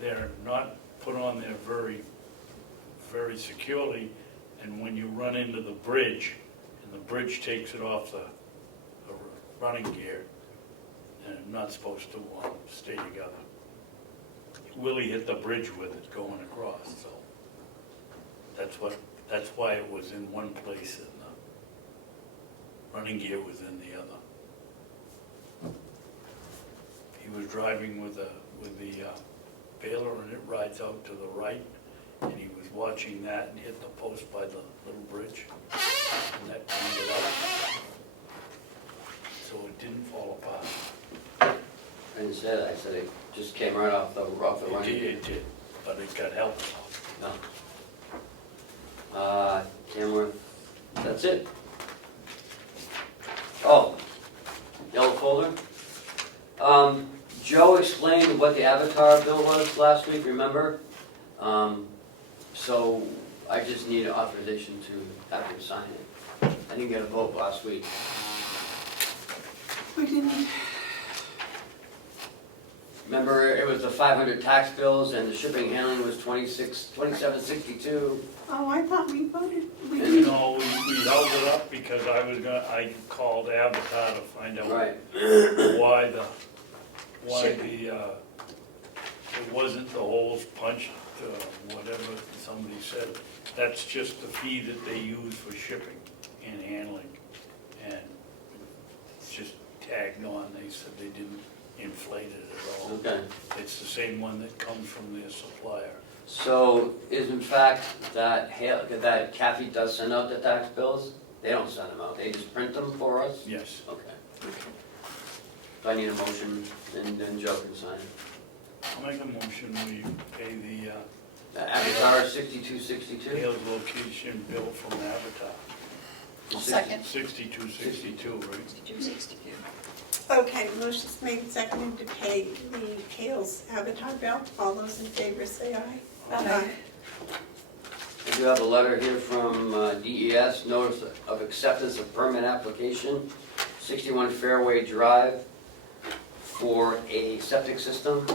They're not put on there very, very securely, and when you run into the bridge, and the bridge takes it off the running gear, and it's not supposed to stay together. Willie hit the bridge with it going across, so that's why it was in one place in the running gear was in the other. He was driving with the baler and it rides out to the right, and he was watching that and hit the post by the little bridge, and that cleaned it out. So it didn't fall apart. I didn't say that, I said it just came right off the running. It did, but it got help. No. Tamworth, that's it. Oh, yellow folder. Joe explained what the Avatar bill was last week, remember? So I just need authorization to have him sign it. I didn't get a vote last week. We didn't, Remember, it was the 500 tax bills and the shipping handling was 2762. oh, I thought we voted, we You didn't. know, we held it up because I called Avatar to find out Right. why Shipping. it wasn't the holes punched, whatever somebody said. That's just the fee that they use for shipping and handling. And it's just tagged on, they said they didn't inflate it at all. Okay. It's the same one that comes from their supplier. So is in fact that Kathy does send out the tax bills? They don't send them out, they just print them for us? Yes. Okay. Do I need a motion, and then Joe can sign it? I'll make a motion, we pay the Avatar 6262? Hales location bill from Avatar. Second. 6262, right? 262. Okay, motion's made and seconded to pay the Kales Avatar bill. All those in favor say aye. Aye. I do have a letter here from DES, notice of acceptance of permit application, 61 Fairway Drive, for a septic system.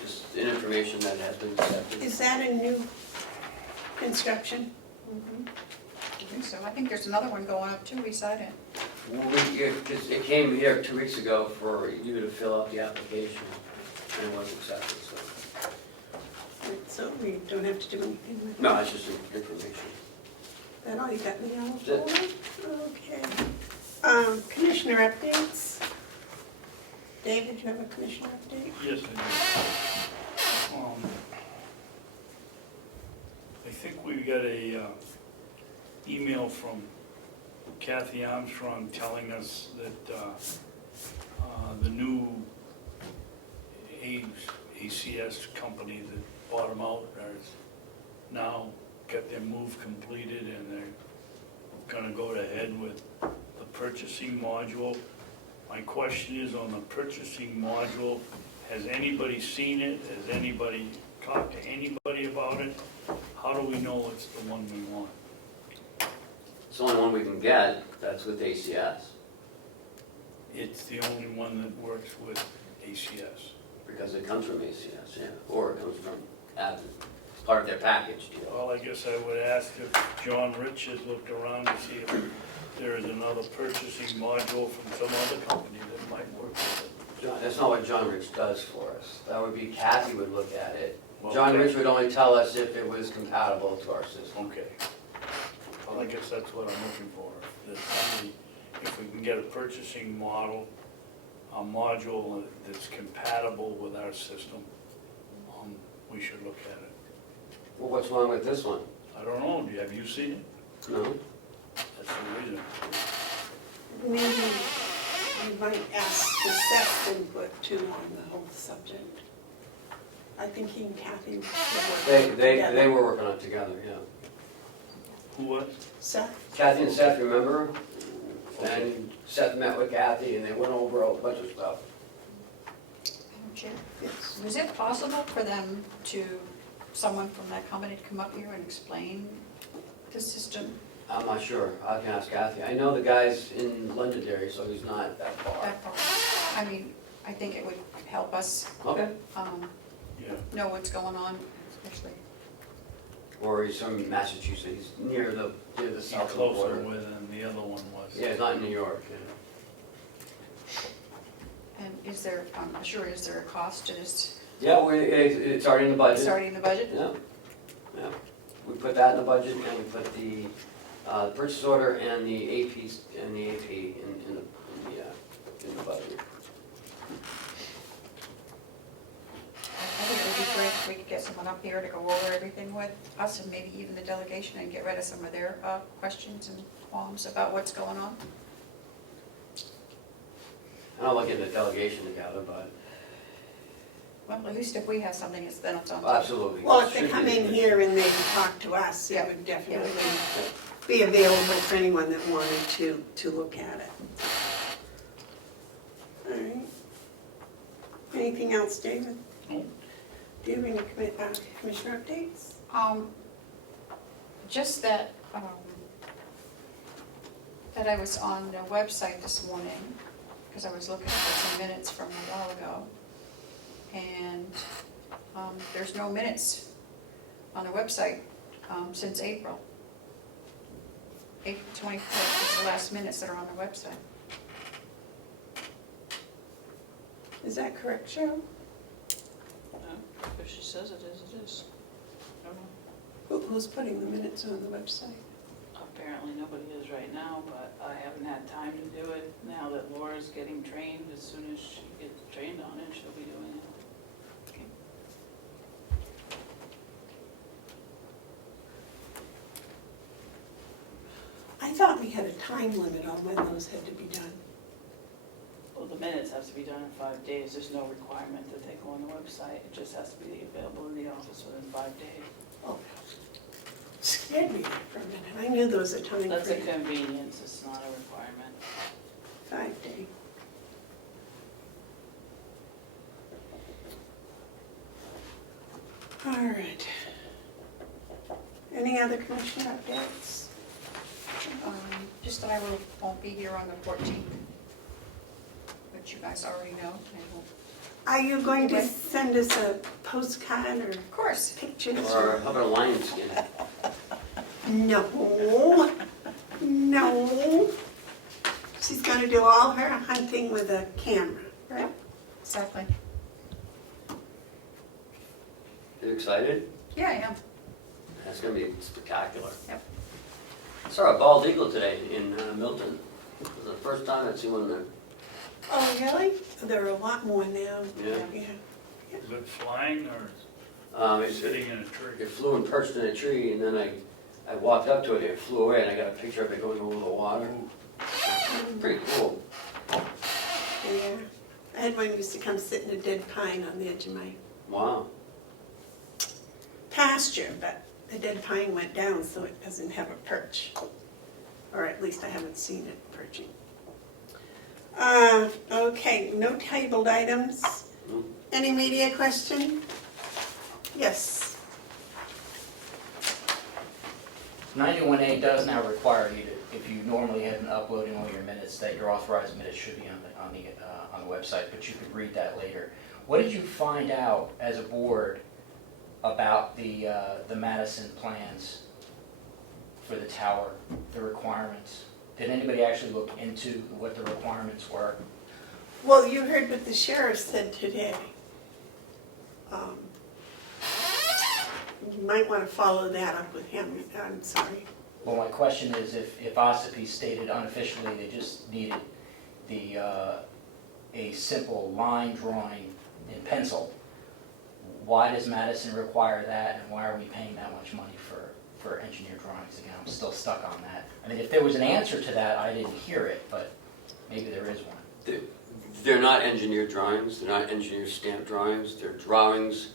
Just information that has been accepted. Is that a new construction? I think so. I think there's another one going up too beside it. It came here 2 weeks ago for you to fill out the application, and it was accepted, so. So we don't have to do anything with it? No, it's just information. That all you got in the yellow That's folder? Okay. Commissioner updates? David, you have a commissioner update? Yes, I do. I think we got a email from Kathy Armstrong telling us that the new ACS company that bought them out has now got their move completed and they're gonna go ahead with the purchasing module. My question is on the purchasing module, has anybody seen it? Has anybody talked to anybody about it? How do we know it's the one we want? It's the only one we can get, that's with ACS, It's the only one that works with ACS. because it comes from ACS, yeah, or it comes from Avid. It's part of their package deal. Well, I guess I would ask if John Rich has looked around to see if there is another purchasing module from some other company that might work with That's not what John Rich does for us. That would be Kathy would look at it. it. John Okay. Rich would only tell us if it was compatible to our system. Okay. Well, I guess that's what I'm looking for. If we can get a purchasing module that's compatible with our system, we should look at it. Well, what's wrong with this one? I don't know, have you seen it? No? That's the reason. Maybe you might ask the Seth's input too on the whole subject. I think he and Kathy were working They together. were working on it together, yeah. Who was? Seth? Kathy and Seth, remember? And Seth met with Kathy and they went over a whole bunch of stuff. Madam Chair, Yes. was it possible for them someone from that company to come up here and explain the system I'm not sure, I can ask Kathy. I know the guy's in Londonderry, so he's not that far. that far? I mean, I think it would help us Okay. Yeah. know what's going on, especially. Or he's from Massachusetts, he's near the He's south closer border. with than the other one was. Yeah, he's not in New York, yeah. And is there, I'm sure, is there a cost to this Yeah, it's already in the budget. starting the budget? Yeah, yeah. We put that in the budget and we put the Purchase order and the AP in the budget. I think it would be great if we could get someone up here to go over everything with us and maybe even the delegation and get rid of some of their questions and qualms about what's going on. And I'll look into delegation together, but Well, at least if we have something, then it's on. absolutely. Well, if they Should come be. in here and they talk to us, it Yeah. would definitely be available for anyone that wanted to look at it. All right. Anything else, David? No. Do you have any commissioner updates? Just that, that I was on the website this morning, because I was looking at some minutes from a while ago. And there's no minutes on the website since April. April 25th is the last minutes that are on the website. Is that correct, Cheryl? If she says it is. I don't know. Who's putting the minutes on the website? Apparently nobody is right now, but I haven't had time to do it. Now that Laura's getting trained, as soon as she gets trained on it, she'll be doing it. I thought we had a time limit on when those had to be done. Well, the minutes have to be done in 5 days. There's no requirement that they go on the website. It just has to be available in the office within 5 days. Oh, scared me for a minute. I knew there was a time That's a frame. convenience, it's not a requirement. 5 day. All right. Any other commissioner updates? Just that I won't be here on the 14th, which you guys already know. I won't. Are you going to send us a postcard or Of course. pictures? Or how about a lion skin? No, no. She's gonna do all her hunting with a camera, right? Exactly. You excited? Yeah, I am. That's gonna be spectacular. Yep. I saw a bald eagle today in Milton. It was the first time I'd seen one there. Oh, really? There are a lot more now. Yeah. Yeah. Is it flying or It sitting in a tree? flew and perched in a tree, and then I walked up to it, it flew away, and I got a picture of it going over the water. Pretty cool. Yeah. I had one used to come sit in a dead pine on the edge of my Wow. pasture, but the dead pine went down, so it doesn't have a perch. Or at least I haven't seen it perching. Okay, no tabled items. Mm. Any media question? Yes. 91A does now require you to, if you normally have been uploading all your minutes, that your authorized minutes should be on the website, but you could read that later. What did you find out as a board about the Madison plans for the tower, the requirements? Did anybody actually look into what the requirements were? Well, you heard what the sheriff said today. You might want to follow that up with him. I'm sorry. Well, my question is, if Ossipee stated unofficially they just needed a simple line drawing in pencil, why does Madison require that, and why are we paying that much money for engineer drawings? Again, I'm still stuck on that. I mean, if there was an answer to that, I didn't hear it, but maybe there is one. They're not engineered drawings, they're not engineer stamped drawings, they're drawings,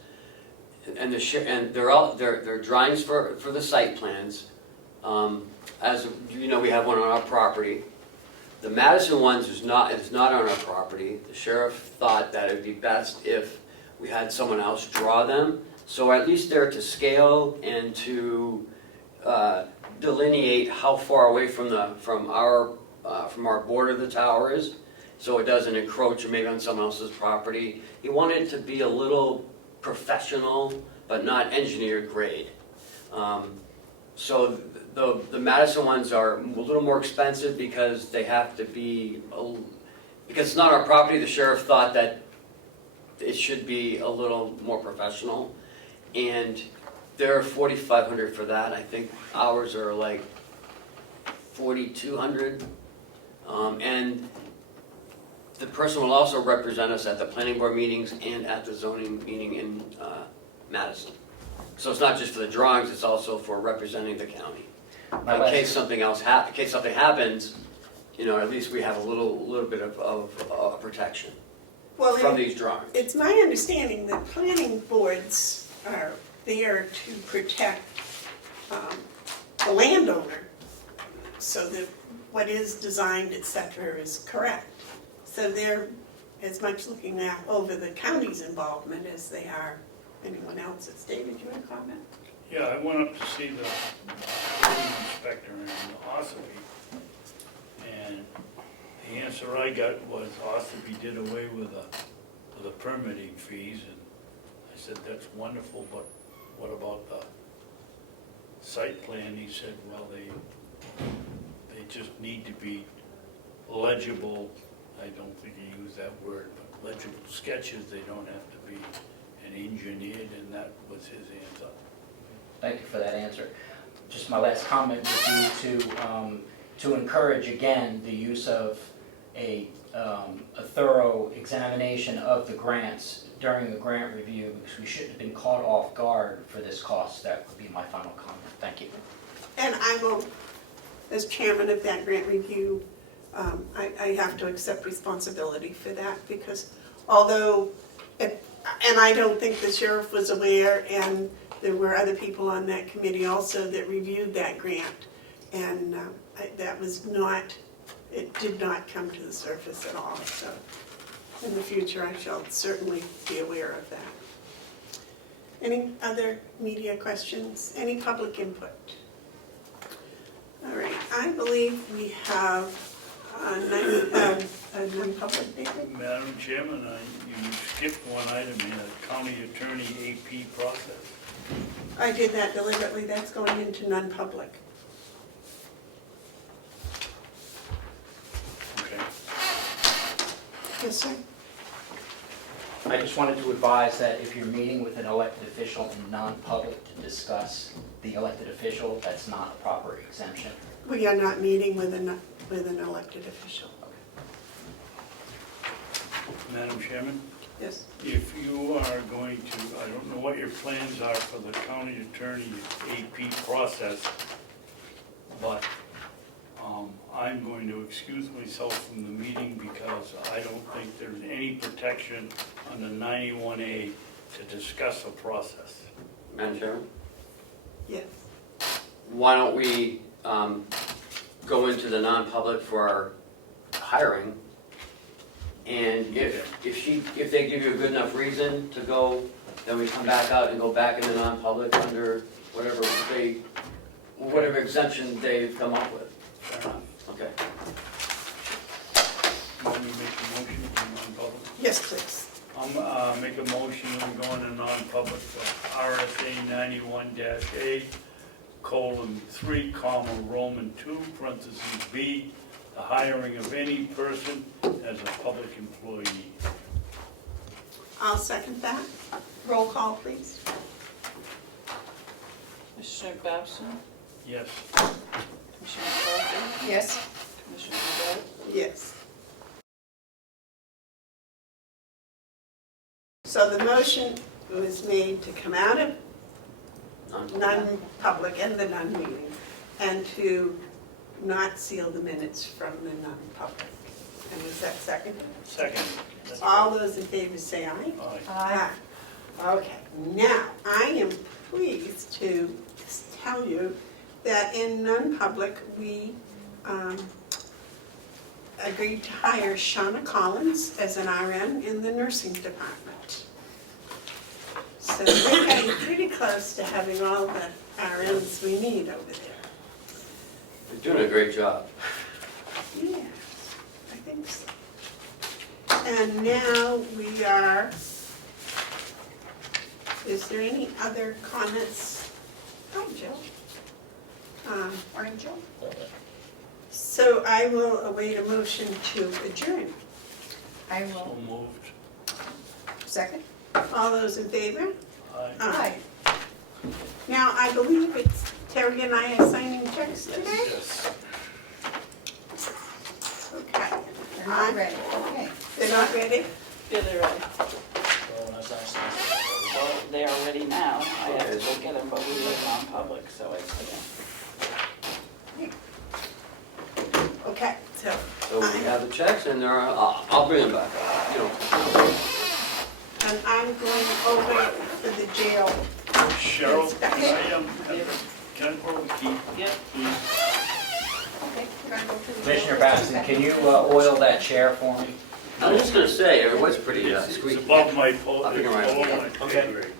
and they're drawings for the site plans. As you know, we have one on our property. The Madison ones is not on our property. The sheriff thought that it'd be best if we had someone else draw them, so at least they're to scale and to delineate how far away from our border the tower is, so it doesn't encroach maybe on someone else's property. He wanted it to be a little professional, but not engineer grade. So the Madison ones are a little more expensive because they have to be, because it's not our property. The sheriff thought that it should be a little more professional, and they're $4,500 for that. I think ours are like 4,200. And the person will also represent us at the planning board meetings and at the zoning meeting in Madison. So it's not just for the drawings, it's also for representing the county. In case something happens, you know, at least we have a little bit of protection Well, from these drawings. it's my understanding that planning boards are there to protect the landowner, so that what is designed, et cetera, is correct. So they're as much looking over the county's involvement as they are anyone else's. David, you want to comment? Yeah, I went up to see the building inspector in Ossipee, and the answer I got was Ossipee did away with the permitting fees, and I said, that's wonderful, but what about the site plan? He said, well, they just need to be legible, I don't think he used that word, but legible sketches, they don't have to be engineered, and that was his answer. Thank you for that answer. Just my last comment would be to encourage, again, the use of a thorough examination of the grants during the grant review, because we shouldn't have been caught off guard for this cost. That would be my final comment. Thank you. And I will, as chairman of that grant review, I have to accept responsibility for that, because although, and I don't think the sheriff was aware, and there were other people on that committee also that reviewed that grant, and that was not, it did not come to the surface at all. So in the future, I shall certainly be aware of that. Any other media questions? Any public input? All right, I believe we have a non-public statement. Madam Chairman, you skipped one item here, county attorney AP process. I did that deliberately. That's going into non-public. Okay. Yes, sir. I just wanted to advise that if you're meeting with an elected official in non-public to discuss the elected official, that's not a proper exemption. We are not meeting with an elected official. Madam Chairman, Yes. if you are going to, I don't know what your plans are for the county attorney AP process, but I'm going to excuse myself from the meeting because I don't think there's any protection under 91A to discuss a process. Madam Chairman? Yes. Why don't we go into the non-public for our hiring, and if they give you a good enough reason to go, then we come back out and go back into non-public under whatever exemption they've come up with. Fair enough. Okay. You want me to make a motion for non-public? Yes, please. I'll make a motion that we go into non-public for RSA 91-A, :3, Roman 2, parentheses B, the hiring of any person as a public employee. I'll second that. Roll call, please. Commissioner Babson, Yes. Commissioner McCarthy, Yes? Commissioner Bevard, Yes. So the motion was made to come out of non-public and the non-meeting, and to not seal the minutes from the non-public. And was that seconded? Second. All those in favor say aye. Aye. Aye. Okay, now, I am pleased to tell you that in non-public, we agreed to hire Shauna Collins as an RN in the nursing department. So we're getting pretty close to having all the RNs we need over there. You're doing a great job. Yes, I think so. And now we are, is there any other comments? Hi, Jill. Morning, Joe? So I will await a motion to adjourn. I So will. moved. Second? All those in favor? Aye. Aye. Now, I believe it's Terry and I are signing checks today. Yes. They're not ready, okay. They're not ready? Yeah, they're ready. Well, they are ready now. I have to go get them, but we live non-public, so it's, Okay, so, So we have the checks and they're, I'll bring them back, you know. and I'm going over to the jail. Cheryl, can Inspection. can I borrow the key? yep. Please. Okay, you're gonna go through the. Commissioner Babson, can you oil that chair for me? I was just gonna say, it was pretty It's squeaky. above my pole, I'll it's pick it right up. below my pay Okay. grade.